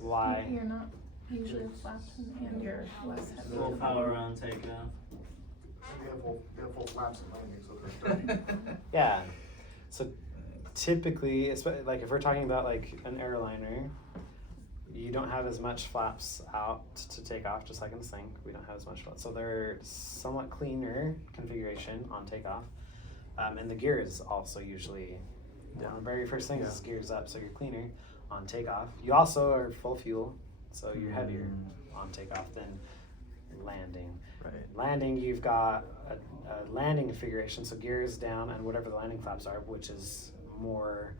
Why? You're not usually flat and you're less heavy. Full power on takeoff. They have full flaps and landing, so they're dirty. Yeah, So typically, like if we're talking about like an airliner, you don't have as much flaps out to take off, just like in the Sling. We don't have as much flaps. So they're somewhat cleaner configuration on takeoff. And the gear is also usually, one of the very first things is gears up, so you're cleaner on takeoff. You also are full fuel, so you're heavier on takeoff than landing. Right. Landing, you've got a landing configuration, so gears down and whatever the landing flaps are, which is more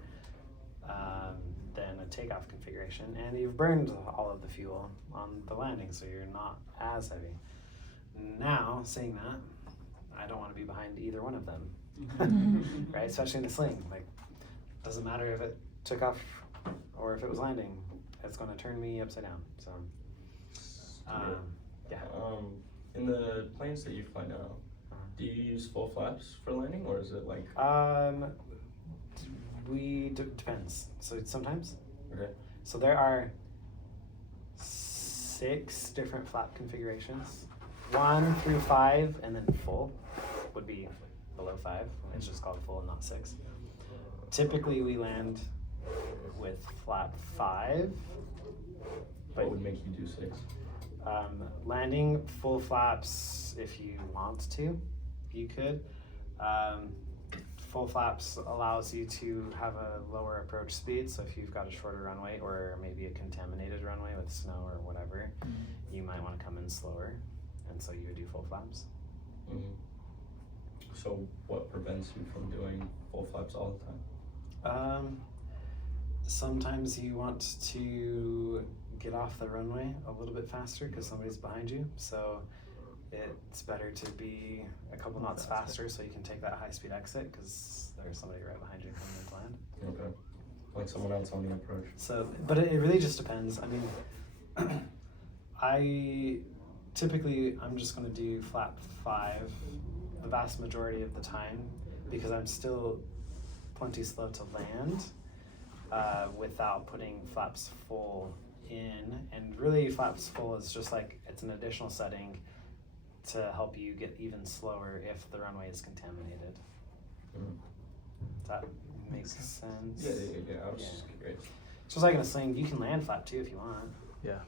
than a takeoff configuration, and you've burned all of the fuel on the landing, so you're not as heavy. Now, saying that, I don't want to be behind either one of them, right? Especially in the Sling, like, doesn't matter if it took off or if it was landing, it's going to turn me upside down. So, yeah. In the planes that you fly now, do you use full flaps for landing, or is it like? Depends. So sometimes. Okay. So there are 6 different flap configurations. 1 through 5, and then full would be below 5. It's just called full and not 6. Typically we land with flap 5. What would make you do 6? Landing full flaps if you want to, you could. Full flaps allows you to have a lower approach speed, so if you've got a shorter runway or maybe a contaminated runway with snow or whatever, you might want to come in slower, and so you would do full flaps. So what prevents you from doing full flaps all the time? Sometimes you want to get off the runway a little bit faster because somebody's behind you, so it's better to be a couple knots faster so you can take that high-speed exit because there's somebody right behind you coming in to land. Okay. Like someone else on the approach. So, but it really just depends. I mean, I'm just going to do flap 5 the vast majority of the time because I'm still plenty slow to land without putting flaps full in. And really, flaps full is just like, it's an additional setting to help you get even slower if the runway is contaminated. Does that make sense? Yeah, I was just curious. Just like in a Sling, you can land flap 2 if you want. Yeah.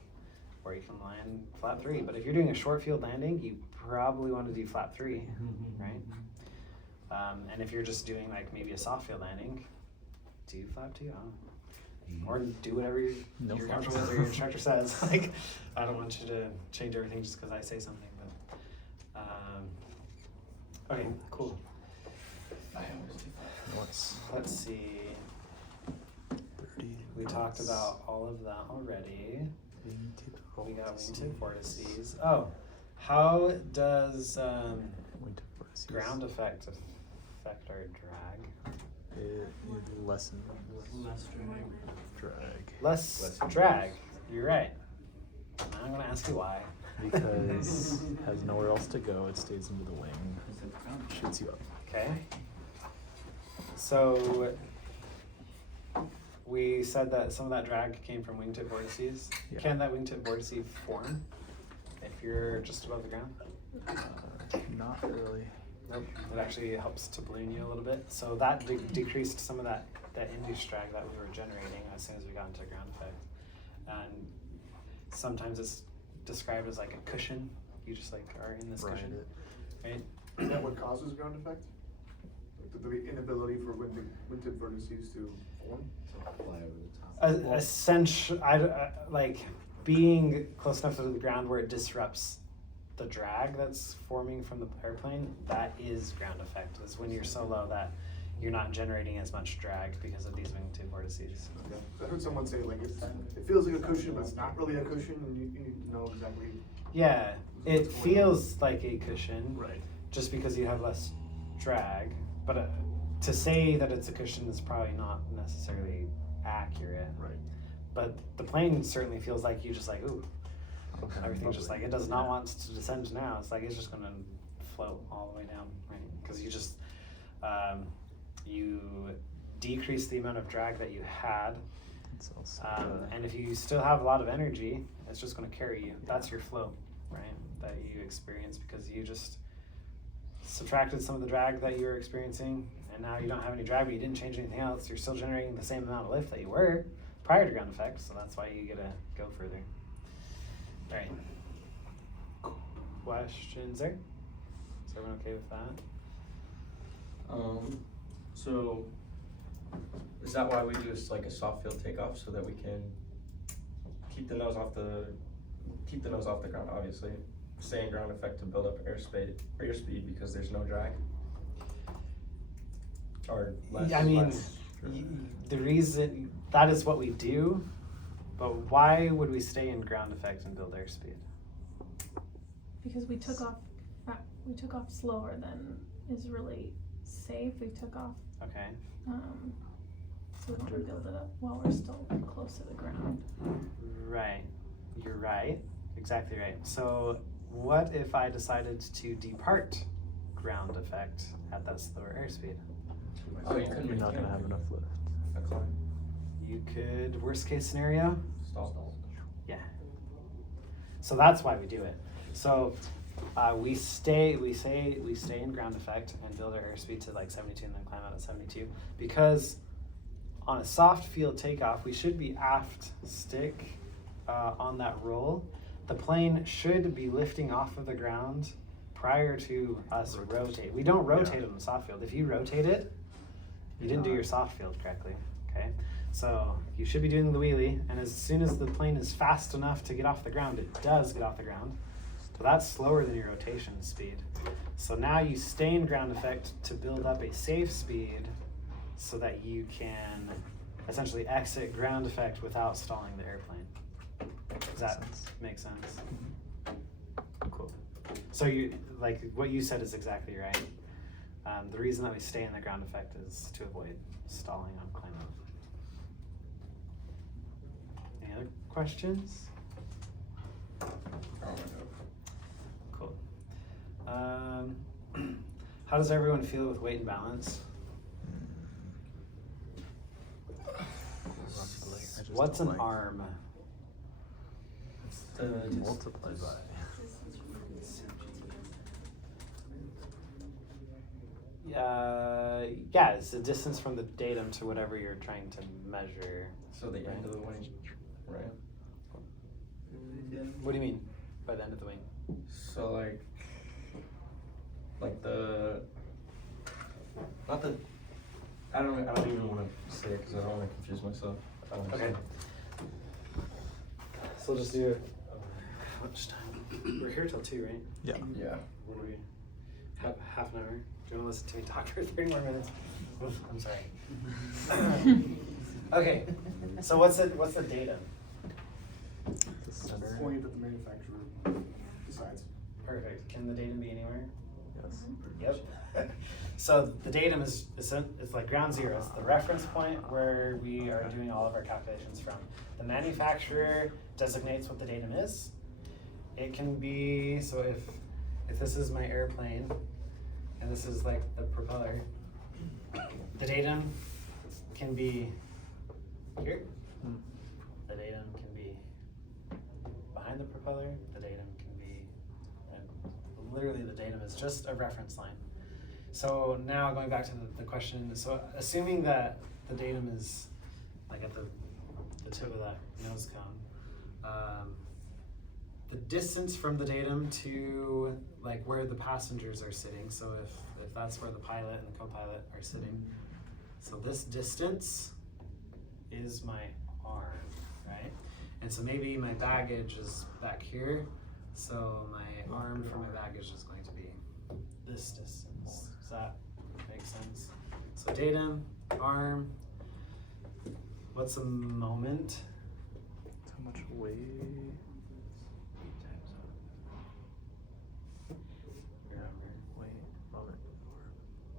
Or you can land flap 3. But if you're doing a short field landing, you probably want to do flap 3, right? And if you're just doing like maybe a soft field landing, do flap 2. I don't know. Or do whatever you're comfortable with or your instructor says. Like, I don't want you to change everything just because I say something. But okay, cool. Let's see. 30. We talked about all of that already. We got wingtip vortices. Oh, how does ground effect affect our drag? It lessens drag. Less drag. You're right. Now I'm gonna ask you why. Because it has nowhere else to go. It stays into the wing, shoots you up. Okay. So we said that some of that drag came from wingtip vortices. Yeah. Can that wingtip vortice form if you're just above the ground? Not really. Nope. It actually helps to balloon you a little bit. So that decreased some of that induced drag that we were generating as soon as we got into ground effect. And sometimes it's described as like a cushion. You just like are in this cushion, right? Is that what causes ground effect? The inability for wingtip vortices to form? Fly over the top. Essentially, like being close enough to the ground where it disrupts the drag that's forming from the airplane. That is ground effect. Is when you're so low that you're not generating as much drag because of these wingtip vortices. Okay. So I heard someone say like it feels like a cushion, but it's not really a cushion, and you need to know exactly. Yeah, it feels like a cushion, Right. just because you have less drag. But to say that it's a cushion is probably not necessarily accurate. Right. But the plane certainly feels like you just like, ooh, everything's just like, it does not want to descend now. It's like, it's just going to float all the way down, right? Because you just, you decrease the amount of drag that you had. And if you still have a lot of energy, it's just going to carry you. That's your float, right? That you experience because you just subtracted some of the drag that you were experiencing and now you don't have any drag, but you didn't change anything else. You're still generating the same amount of lift that you were prior to ground effect, so that's why you gotta go further. All right. Questions there? Is everyone okay with that? So is that why we do this like a soft field takeoff so that we can keep the nose off the ground, obviously. Stay in ground effect to build up airspeed because there's no drag. Or less. I mean, less. the reason that is what we do, but why would we stay in ground effect and build airspeed? Because we took off slower than is really safe. We took off, Okay. so we want to build it up while we're still close to the ground. Right. You're right. Exactly right. So what if I decided to depart ground effect at that slower airspeed? Oh, you couldn't You're not gonna have enough lift. a climb. You could, worst case scenario, Stall. yeah. So that's why we do it. So we stay in ground effect and build our airspeed to like 72 and then climb out at 72, because on a soft field takeoff we should be aft stick on that roll. The plane should be lifting off of the ground prior to us rotate. We don't rotate on the soft field. If you rotate it, you didn't do your soft field correctly. Okay, so you should be doing the wheelie, and as soon as the plane is fast enough to get off the ground, it does get off the ground. So that's slower than your rotation speed. So now you stay in ground effect to build up a safe speed so that you can essentially exit ground effect without stalling the airplane. Does that make sense? Cool. So you, like what you said is exactly right. The reason that we stay in the ground effect is to avoid stalling on climb out. Any other questions? Cool. How does everyone feel with weight and balance? What's an arm? Multiplied by. Yeah, it's the distance from the datum to whatever you're trying to measure. So the end of the wing, right? What do you mean by the end of the wing? So like the, not the, I don't even want to say it because I don't want to confuse myself. Okay. So we'll just do it. How much time? We're here till 2, right? Yeah. Yeah. What are we? Half an hour? Do you want to listen to me talk for 3 more minutes? Oof, I'm sorry. Okay. So what's the datum? The center. Point that the manufacturer decides. Perfect. Can the datum be anywhere? Yes. Yep. So the datum is like ground zero. It's the reference point where we are doing all of our calculations from. The manufacturer designates what the datum is. It can be, so if this is my airplane and this is like the propeller, the datum can be here. The datum can be behind the propeller. The datum can be, and literally the datum is just a reference line. So now going back to the question, so assuming that the datum is like at the tip of that nose cone, the distance from the datum to like where the passengers are sitting, so if that's where the pilot and the co-pilot are sitting, so this distance is my arm, right? And so maybe my baggage is back here, so my arm for my baggage is going to be this distance. Does that make sense? So datum, arm, what's a moment? How much weight?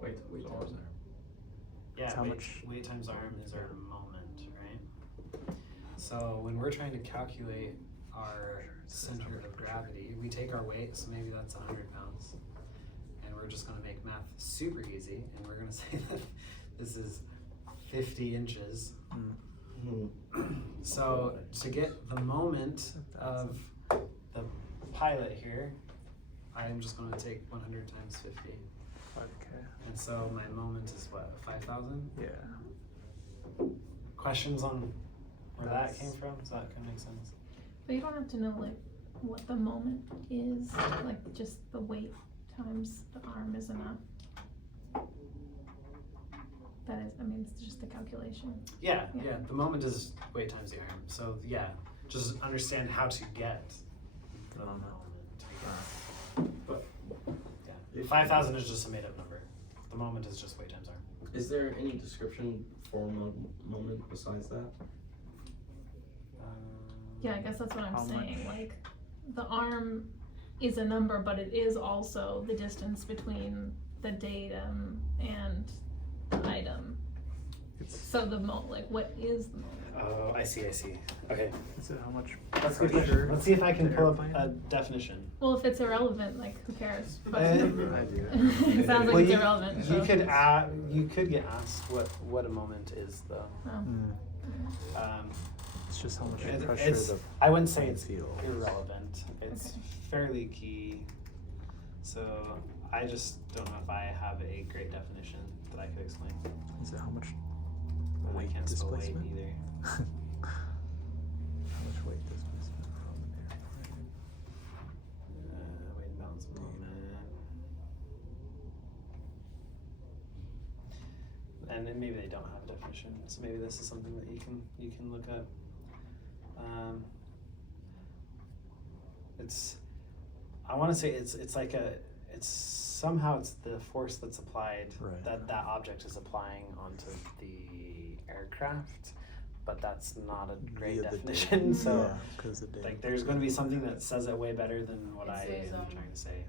Wait times there. Yeah, How weight, much- weight times arm is our moment, right? So when we're trying to calculate our center of gravity, we take our weight, so maybe that's 100 pounds. And we're just gonna make math super easy, and we're gonna say that this is 50 inches. So to get the moment of the pilot here, I'm just gonna take 100 times 50. 5K. And So my moment is what, 5,000? Yeah. Questions on where that came from? So that can make sense. But you don't have to know like what the moment is, like just the weight times the arm is enough. That is, I mean, it's just a calculation. Yeah, Yeah. yeah. The moment is weight times the arm. So yeah, just understand how to get the moment. But Yeah, 5,000 is just a made-up number. The moment is just weight times arm. is there any description for a moment besides that? Yeah, I guess that's what I'm How saying. much? Like, the arm is a number, but it is also the distance between the datum and the item. So the like, what is the moment? Oh, I see. Okay, Is it how much that's a good pressure? question. Let's see if I can the pull up airplane? a definition. Well, if it's irrelevant, like, who cares? But I do. it sounds like Well, it's you, irrelevant. you So. could get asked what a moment is though. Oh. It's just how much It- pressure it's, the I wouldn't say plane it's feels. irrelevant. It's Okay. fairly key. So I just don't know if I have a great definition that I could explain. Is it how much And I weight can't spell weight displacement? either. How much weight displacement from an airplane? Weight and balance of moment. And then maybe they don't have a definition, so maybe this is something that you can look up. I want to say it's like somehow it's the force that's applied Right. that object is applying onto the aircraft, but that's not a great Via the definition. data. So Yeah, 'cause the data. like there's going to be something that says it way better than what It I says, am trying to say.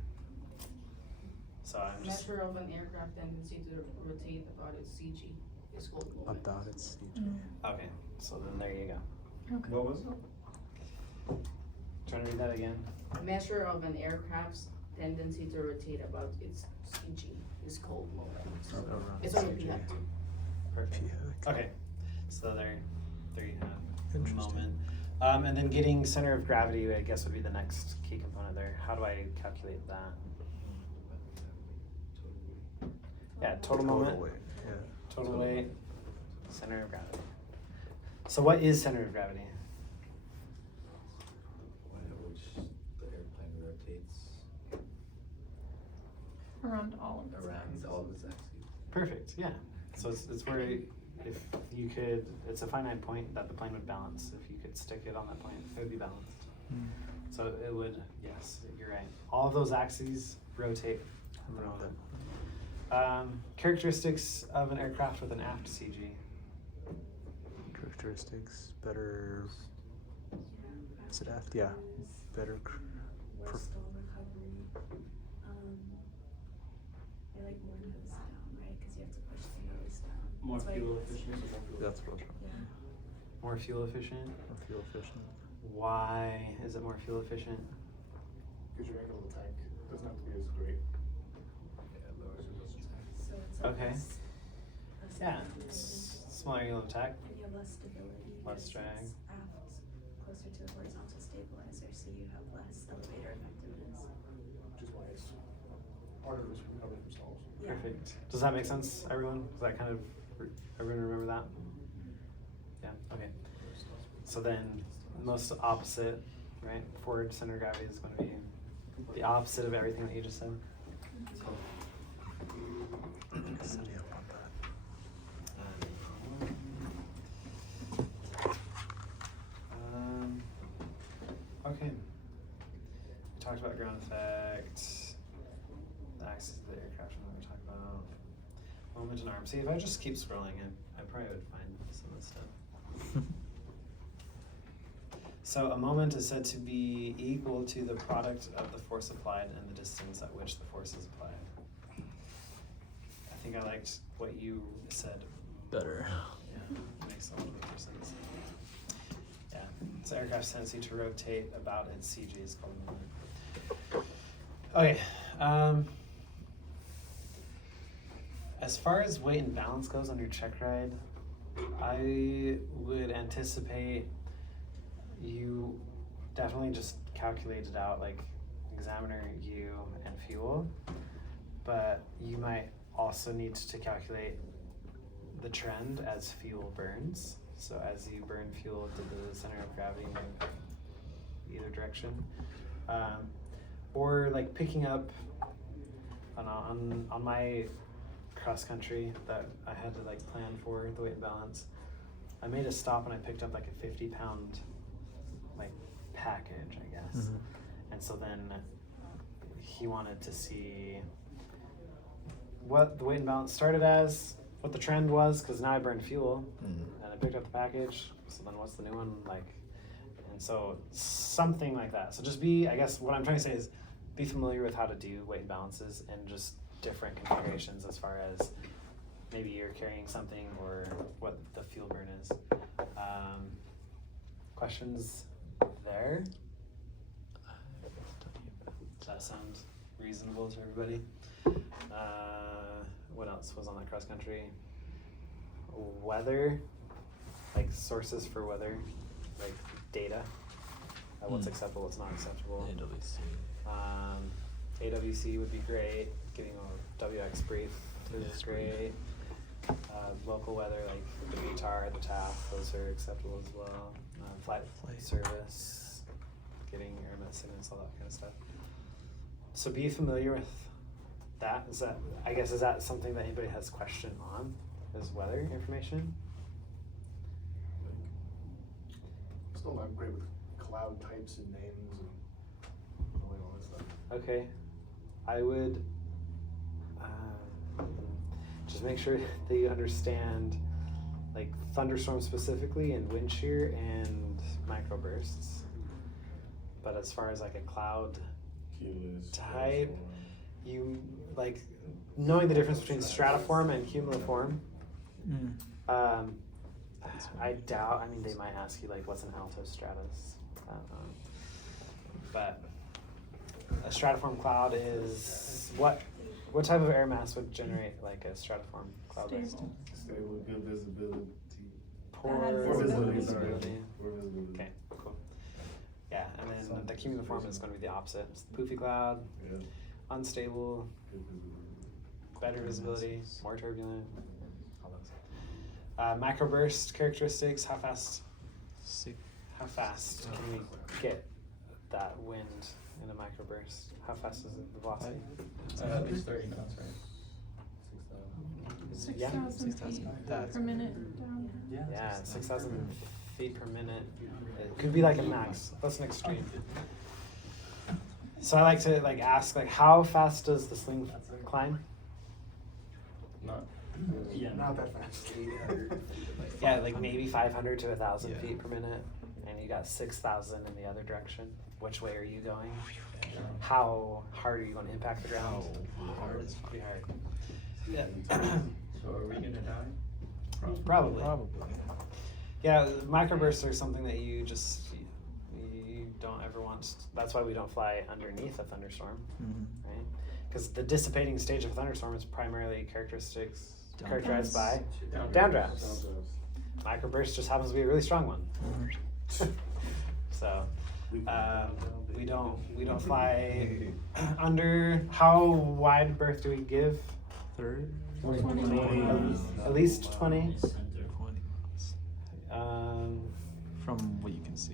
So I'm just Measure of an aircraft tendency to rotate about its CG is called moment. About its CG. okay. So then there you go. Okay. What was it? Trying to read that again. Measure of an aircraft's tendency to rotate about its CG is called moment. Around It's on the CG. PHAT too. Perfect. Yeah, Okay. So there you have Interesting. moment. And then getting center of gravity, I guess, would be the next key component there. How do I calculate that? Yeah, total moment, weight. Yeah. total weight, center of gravity. So what is center of gravity? Which the airplane rotates Around all of its around axes. all of its axes. Perfect, yeah. So it's where if you could, it's a finite point that the plane would balance. If you could stick it on that point, it would be balanced. So it would, yes, you're right. All of those axes rotate Around it. Characteristics of an aircraft with an aft CG. Characteristics, better. Is it aft? Yeah. Better. Less stall recovery. I like more nose down, right? Because you have to push the nose down. More That's why fuel you- efficient. That's what I was trying. Yeah. More fuel efficient. More fuel efficient. Why is it more fuel efficient? Because your angle of attack doesn't have to be as great. Yeah, lowers your distance. So it's like Okay. less Yeah. stability. Smaller angle of attack. And you have less stability. Less because drag. it's aft, closer to the horizontal stabilizer, so you have less elevator effectiveness. Which is why it's harder to recover from stalls. Yeah. Perfect. Does that make sense, everyone? Does that kind of, everyone remember that? Yeah, okay. So then, most opposite, right? Forward center of gravity is going to be the opposite of everything that you just said. Study up on that. Okay. We talked about ground effect, the axis of the aircraft, and then we talked about moment and arm. See, if I just keep scrolling, I probably would find some of this stuff. So a moment is said to be equal to the product of the force applied and the distance at which the force is applied. I think I liked what you said. Better. Yeah, makes a little bit more sense. Yeah, so aircraft's tendency to rotate about its CG is called moment. Okay, as far as weight and balance goes on your check ride, I would anticipate you definitely just calculate it out, like examiner, you, and fuel, but you might also need to calculate the trend as fuel burns. So as you burn fuel, did the center of gravity move either direction? Or like picking up on my cross country that I had to like plan for the weight and balance. I made a stop and I picked up like a 50-pound like package, I guess. Mhm. And so then he wanted to see what the weight and balance started as, what the trend was, because now I burned fuel, and I picked up the package, so then what's the new one like? And so something like that. So just be, I guess what I'm trying to say is be familiar with how to do weight balances and just different configurations as far as maybe you're carrying something or what the fuel burn is. Questions there? Does that sound reasonable to everybody? What else was on that cross country? Weather, like sources for weather, like data. What's acceptable, what's not acceptable. AWC would be great. Giving a WX brief is great. Local weather, like the VTAR, the TAF, those are acceptable as well. Flight service, getting air signals, all that kind of stuff. So be familiar with that. Is that something that anybody has question on? Is weather information? Still not great with cloud types and names and all that stuff. Okay, I would just make sure that you understand like thunderstorms specifically and wind shear and microbursts. But as far as like a cloud type, you like knowing the difference between stratiform and cumuliform. I doubt, they might ask you like what's an altostratus. But a stratiform cloud is what type of air mass would generate like a stratiform cloud burst? Stable, good visibility. Poor visibility. visibility. Poor visibility. Okay, cool. Yeah, and then the cumuliform is going to be the opposite. It's the poofy cloud, unstable, Good visibility. better visibility, more turbulent. All those. Microburst characteristics. How fast can we get that wind in a microburst? How fast is the velocity? At least 30 knots, right? 6,000 feet per minute down. Yeah, 6,000 feet per minute. It could be like a max. That's an extreme. So I like to ask how fast does the Sling climb? Not. Not that fast. Yeah, like maybe 500 to 1,000 feet per minute, and you got 6,000 in the other direction. Which way are you going? How hard are you going to impact the ground? Hard is pretty hard. Yeah. So are we gonna die? Probably. Yeah, microbursts are something that you don't ever want. That's why we don't fly underneath a thunderstorm, right? Because the dissipating stage of a thunderstorm is primarily characterized by downdrafts. Microburst just happens to be a really strong one. So we don't fly under. How wide berth do we give? 30? 20. At least 20. 20 miles. From what you can see.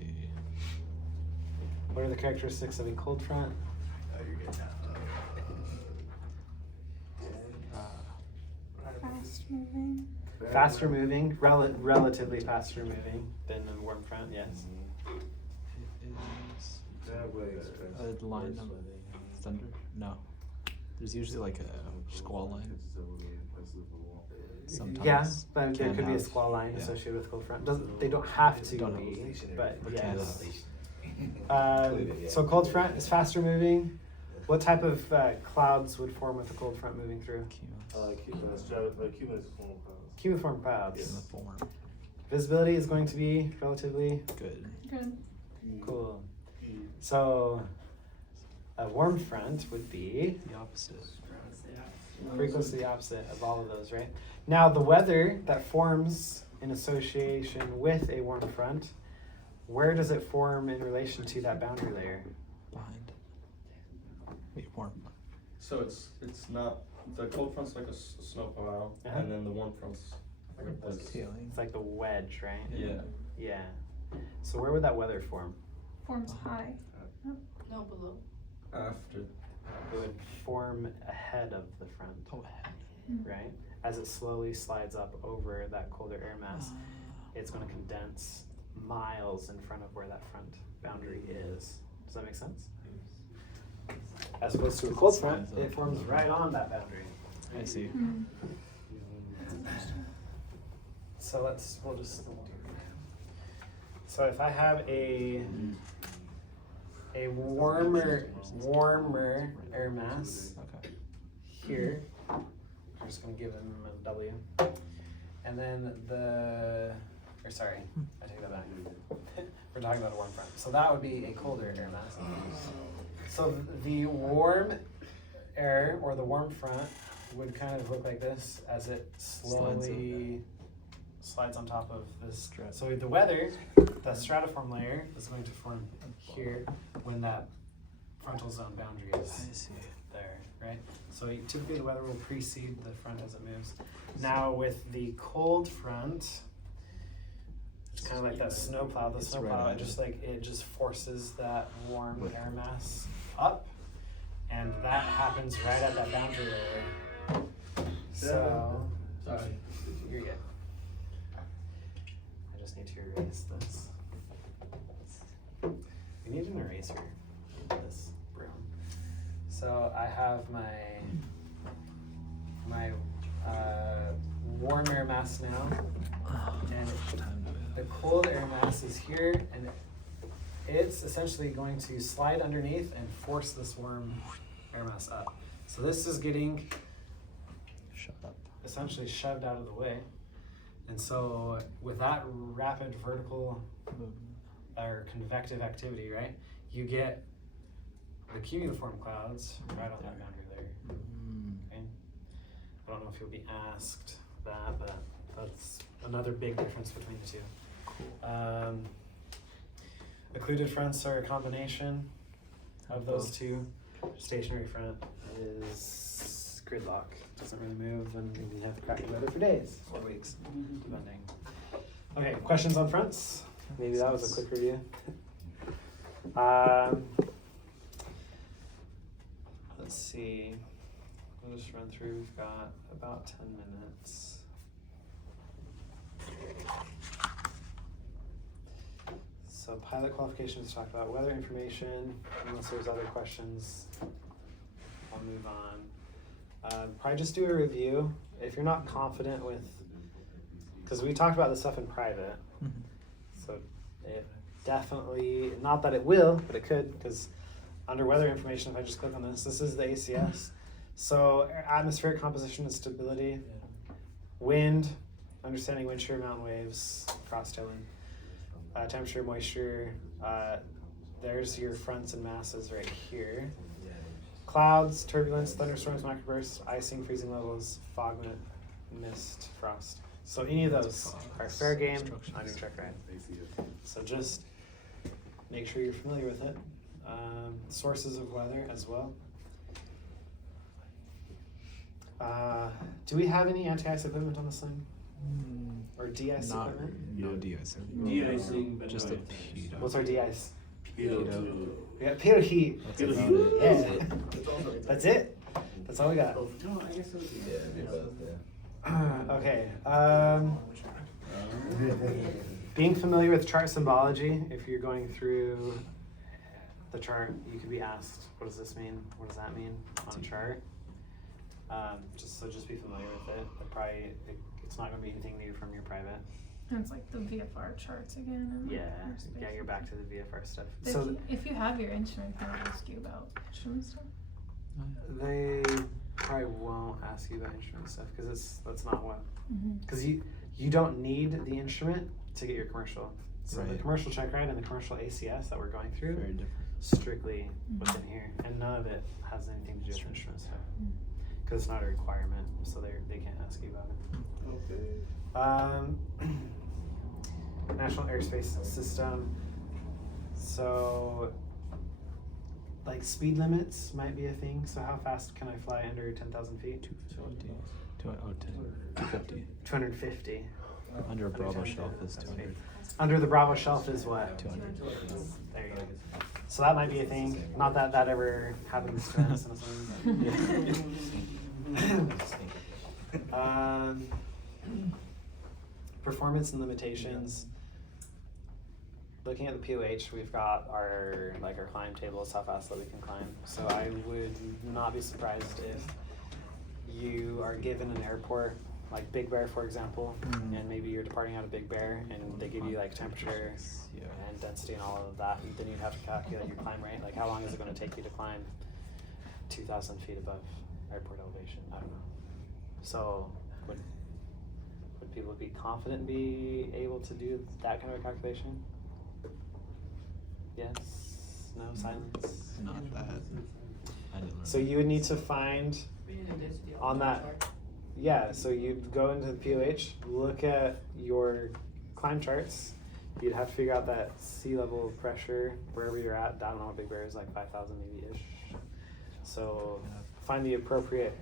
What are the characteristics of a cold front? Fast moving. Faster moving, relatively faster moving than a warm front, yes. It is a line of thunder? No. There's usually like a squall line. Sometimes. Yeah, but there can could be a have- squall line yeah. associated with cold front. They don't have to Don't be, have. but But can yes. have. So cold front is faster moving. What type of clouds would form with a cold front moving through? Cumuliform clouds. In the form. Visibility is going to be relatively Good. Good. cool. So a warm front would be The opposite. pretty close to the opposite of all of those, right? Now the weather that forms in association with a warm front, where does it form in relation to that boundary layer? Behind. Wait, warm. So it's not The cold front's like a snow plow, Uh-huh. and then the warm front's like this. It's like the wedge, right? Yeah. Yeah. So where would that weather form? Forms high. No, below. After. It would form ahead of the front, Oh, heck. right? As it slowly slides up over that colder air mass, it's going to condense miles in front of where that front boundary is. Does that make sense? As opposed to a cold front, it forms right on that boundary. I see. So we'll just do. So if I have a warmer air mass Okay. here, I'm just gonna give him a W, and then I take that back. We're talking about a warm front. So that would be a colder air mass. So the warm air or the warm front would kind of look like this as it slowly slides on top of this. So the weather, the stratiform layer is going to form here when that frontal zone boundary is there, right? So typically the weather will precede the front as it moves. Now with the cold front, it's kind of like that snowplow. The snowplow, it just forces that warm air mass up, and that happens right at that boundary layer. So, Sorry. you're good. I just need to erase this. We need an eraser for this broom. So I have my warm air mass now, and the cold air mass is here, and it's essentially going to slide underneath and force this warm air mass up. So this is getting essentially shoved out of the way. And so with that rapid vertical or convective activity, right, you get the cumuliform clouds right on that boundary layer. Okay? I don't know if you'll be asked that, but that's another big difference between the two. Occluded fronts are a combination of those two. Stationary front is gridlock. Doesn't really move, and you have to crack the weather for days or weeks, depending. Okay, questions on fronts? Maybe that was a quick review. Let's see. We'll just run through. We've got about 10 minutes. So pilot qualifications, talked about weather information. Unless there's other questions, I'll move on. Probably just do a review. If you're not confident with, because we talked about this stuff in private, so it definitely, not that it will, but it could, because under weather information, if I just click on this is the ACS. So atmospheric composition and stability, wind, understanding wind shear, mountain waves, cross-tailing. Temperature, moisture, there's your fronts and masses right here. Clouds, turbulence, thunderstorms, microbursts, icing, freezing levels, fog, mist, frost. So any of those are fair game on your check ride. So just make sure you're familiar with it. Sources of weather as well. Do we have any anti-ice equipment on the Sling? Or de-ice equipment? No de-icing. De-icing, but Just no a ice. pitot. What's our de-ice? Pitot. We got pitot heat. That's about it. Yeah. That's it? That's all we got. No, I guess it was. Yeah, they both, Okay. Being familiar with chart symbology, if you're going through the chart, you could be asked, what does this mean? What does that mean on a chart? Just be familiar with it. It's not going to be anything new from your private. And it's like the VFR charts again. And Yeah, you're back to the VFR stuff. If, So if you have your instrument, can I ask you about instrument stuff? they probably won't ask you about instrument stuff because that's not what. Because you don't need the instrument to get your commercial. So the commercial check ride and the commercial ACS that we're going through, Very different. strictly within here, and none of it has anything to do with instrument stuff because it's not a requirement, so they can't ask you about it. National Airspace System. So like speed limits might be a thing. So how fast can I fly under 10,000 feet? 250. 250. 250. Under a Bravo shelf is 200. Under the Bravo shelf is what? 200. There you go. So that might be a thing. Not that that ever happens to us in a swing. Performance and limitations. Looking at the POH, we've got our climb tables, how fast that we can climb. So I would not be surprised if you are given an airport, like Big Bear, for example, and maybe you're departing out of Big Bear, and they give you like temperature and density and all of that, and then you'd have to calculate your climb rate. Like, how long is it going to take you to climb 2,000 feet above airport elevation? I don't know. So would people be confident and be able to do that kind of a calculation? Yes, no, silence. Not that. I didn't learn. So you would need to find on that, yeah, so you'd go into the POH, look at your climb charts, you'd have to figure out that sea level pressure wherever you're at. I don't know what Big Bear is, like 5,000 maybe-ish. So find the appropriate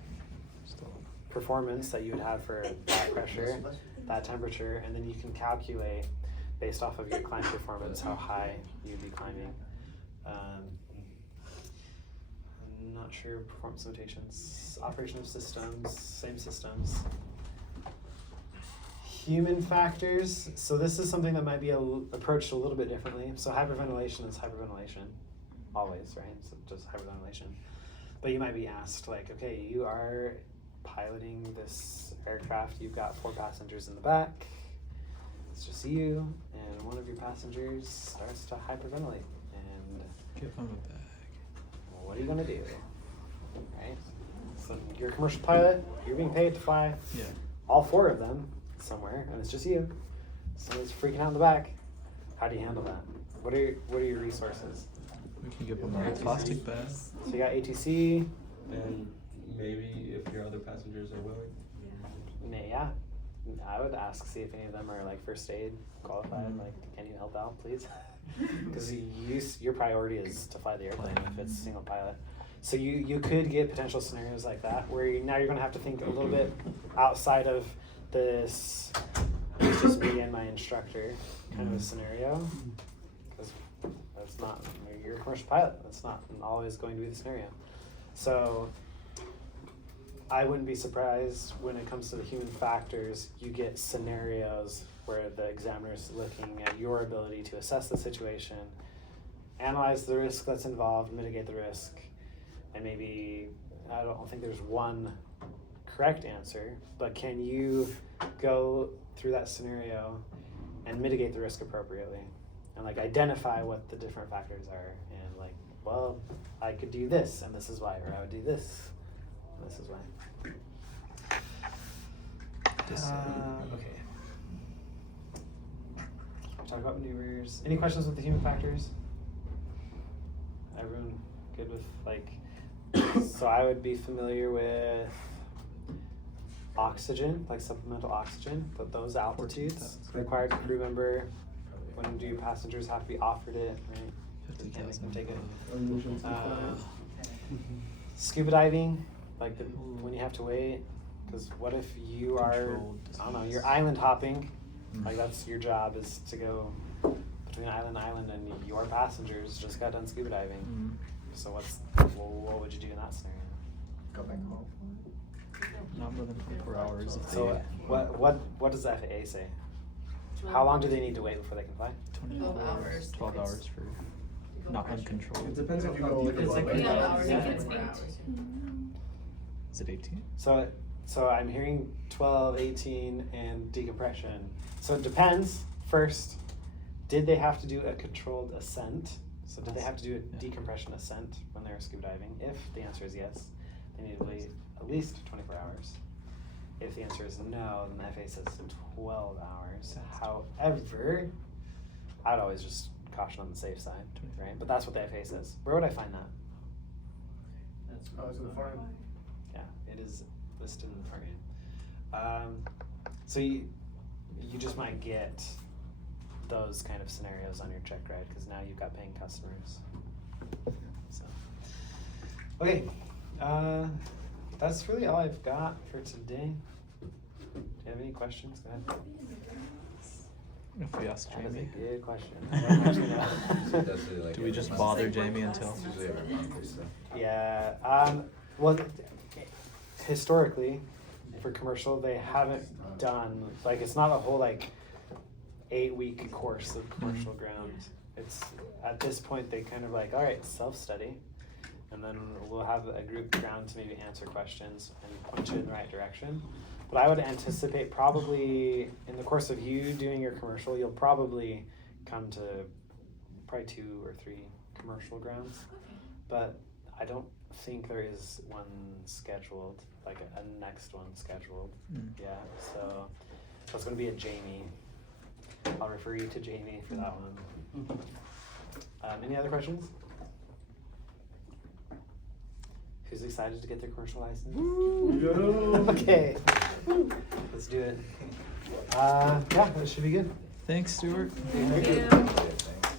performance that you would have for that pressure, that temperature, and then you can calculate based off of your climb performance how high you'd be climbing. I'm not sure performance limitations, operation of systems, same systems. Human factors, so this is something that might be approached a little bit differently. So hyperventilation is hyperventilation, always, right? So just hyperventilation. But you might be asked, like, okay, you are piloting this aircraft, you've got 4 passengers in the back, it's just you, and one of your passengers starts to hyperventilate, and Give him a bag. what are you gonna do, right? So you're a commercial pilot, you're being paid to fly all 4 of them somewhere, and it's just you. Someone's freaking out in the back. How do you handle that? What are your resources? We can give him a plastic bag. So you got ATC. And maybe if your other passengers are willing. Yeah, I would see if any of them are like first aid qualified. Like, can you help out, please? Because your priority is to fly the airplane if it's single pilot. So you could get potential scenarios like that where now you're going to have to think a little bit outside of this. It's just me and my instructor kind of a scenario, because that's not, you're a commercial pilot. That's not always going to be the scenario. So I wouldn't be surprised when it comes to the human factors, you get scenarios where the examiner's looking at your ability to assess the situation, analyze the risk that's involved, mitigate the risk, and maybe, I don't think there's one correct answer, but can you go through that scenario and mitigate the risk appropriately? And like identify what the different factors are, and like, well, I could do this, and this is why, or I would do this, and this is why. Okay. Talk about maneuvers. Any questions with the human factors? Everyone good with like, so I would be familiar with oxygen, like supplemental oxygen, but those altitudes, required crew member, when do passengers have to be offered it, right? You can't make them take it. Scuba diving, like when you have to wait, because what if you are, I don't know, you're island hopping, like that's your job is to go between island and island, and your passengers just got done scuba diving. So what would you do in that scenario? Go back home. Not more than 24 hours. If So what does the FAA say? How long do they need to wait before they can fly? 12 hours. 12 hours for not uncontrolled. It depends on how deep It's like 3 hours. Yeah. It's 8. Is it 18? So I'm hearing 12, 18, and decompression. So it depends. First, did they have to do a controlled ascent? So did they have to do a decompression ascent when they were scuba diving? If the answer is yes, they need to wait at least 24 hours. If the answer is no, then the FAA says 12 hours. However, I'd always just caution on the safe side, right? But that's what the FAA says. Where would I find that? Oh, it's in the front. Yeah, it is listed in the front end. So you just might get those kind of scenarios on your check ride because now you've got paying customers. So Okay, that's really all I've got for today. Do you have any questions? Go ahead. If we ask That is a Jamie, good question. So that's really like do we every just month. bother Jamie until? It's usually every month or so. Yeah, well, historically, for commercial, they haven't done, like, it's not a whole, like, 8-week course of commercial ground. It's, at this point, they kind of like, all right, self-study, and then we'll have a group ground to maybe answer questions and point you in the right direction. But I would anticipate probably, in the course of you doing your commercial, you'll probably come to probably 2 or 3 commercial grounds. But I don't think there is one scheduled, like a next one scheduled. Yeah, so it's going to be a Jamie. I'll refer you to Jamie for that one. Any other questions? Who's excited to get their commercial license? Okay, let's do it. Yeah, that should be good. Thanks, Stuart. Thank you. Yeah, thanks.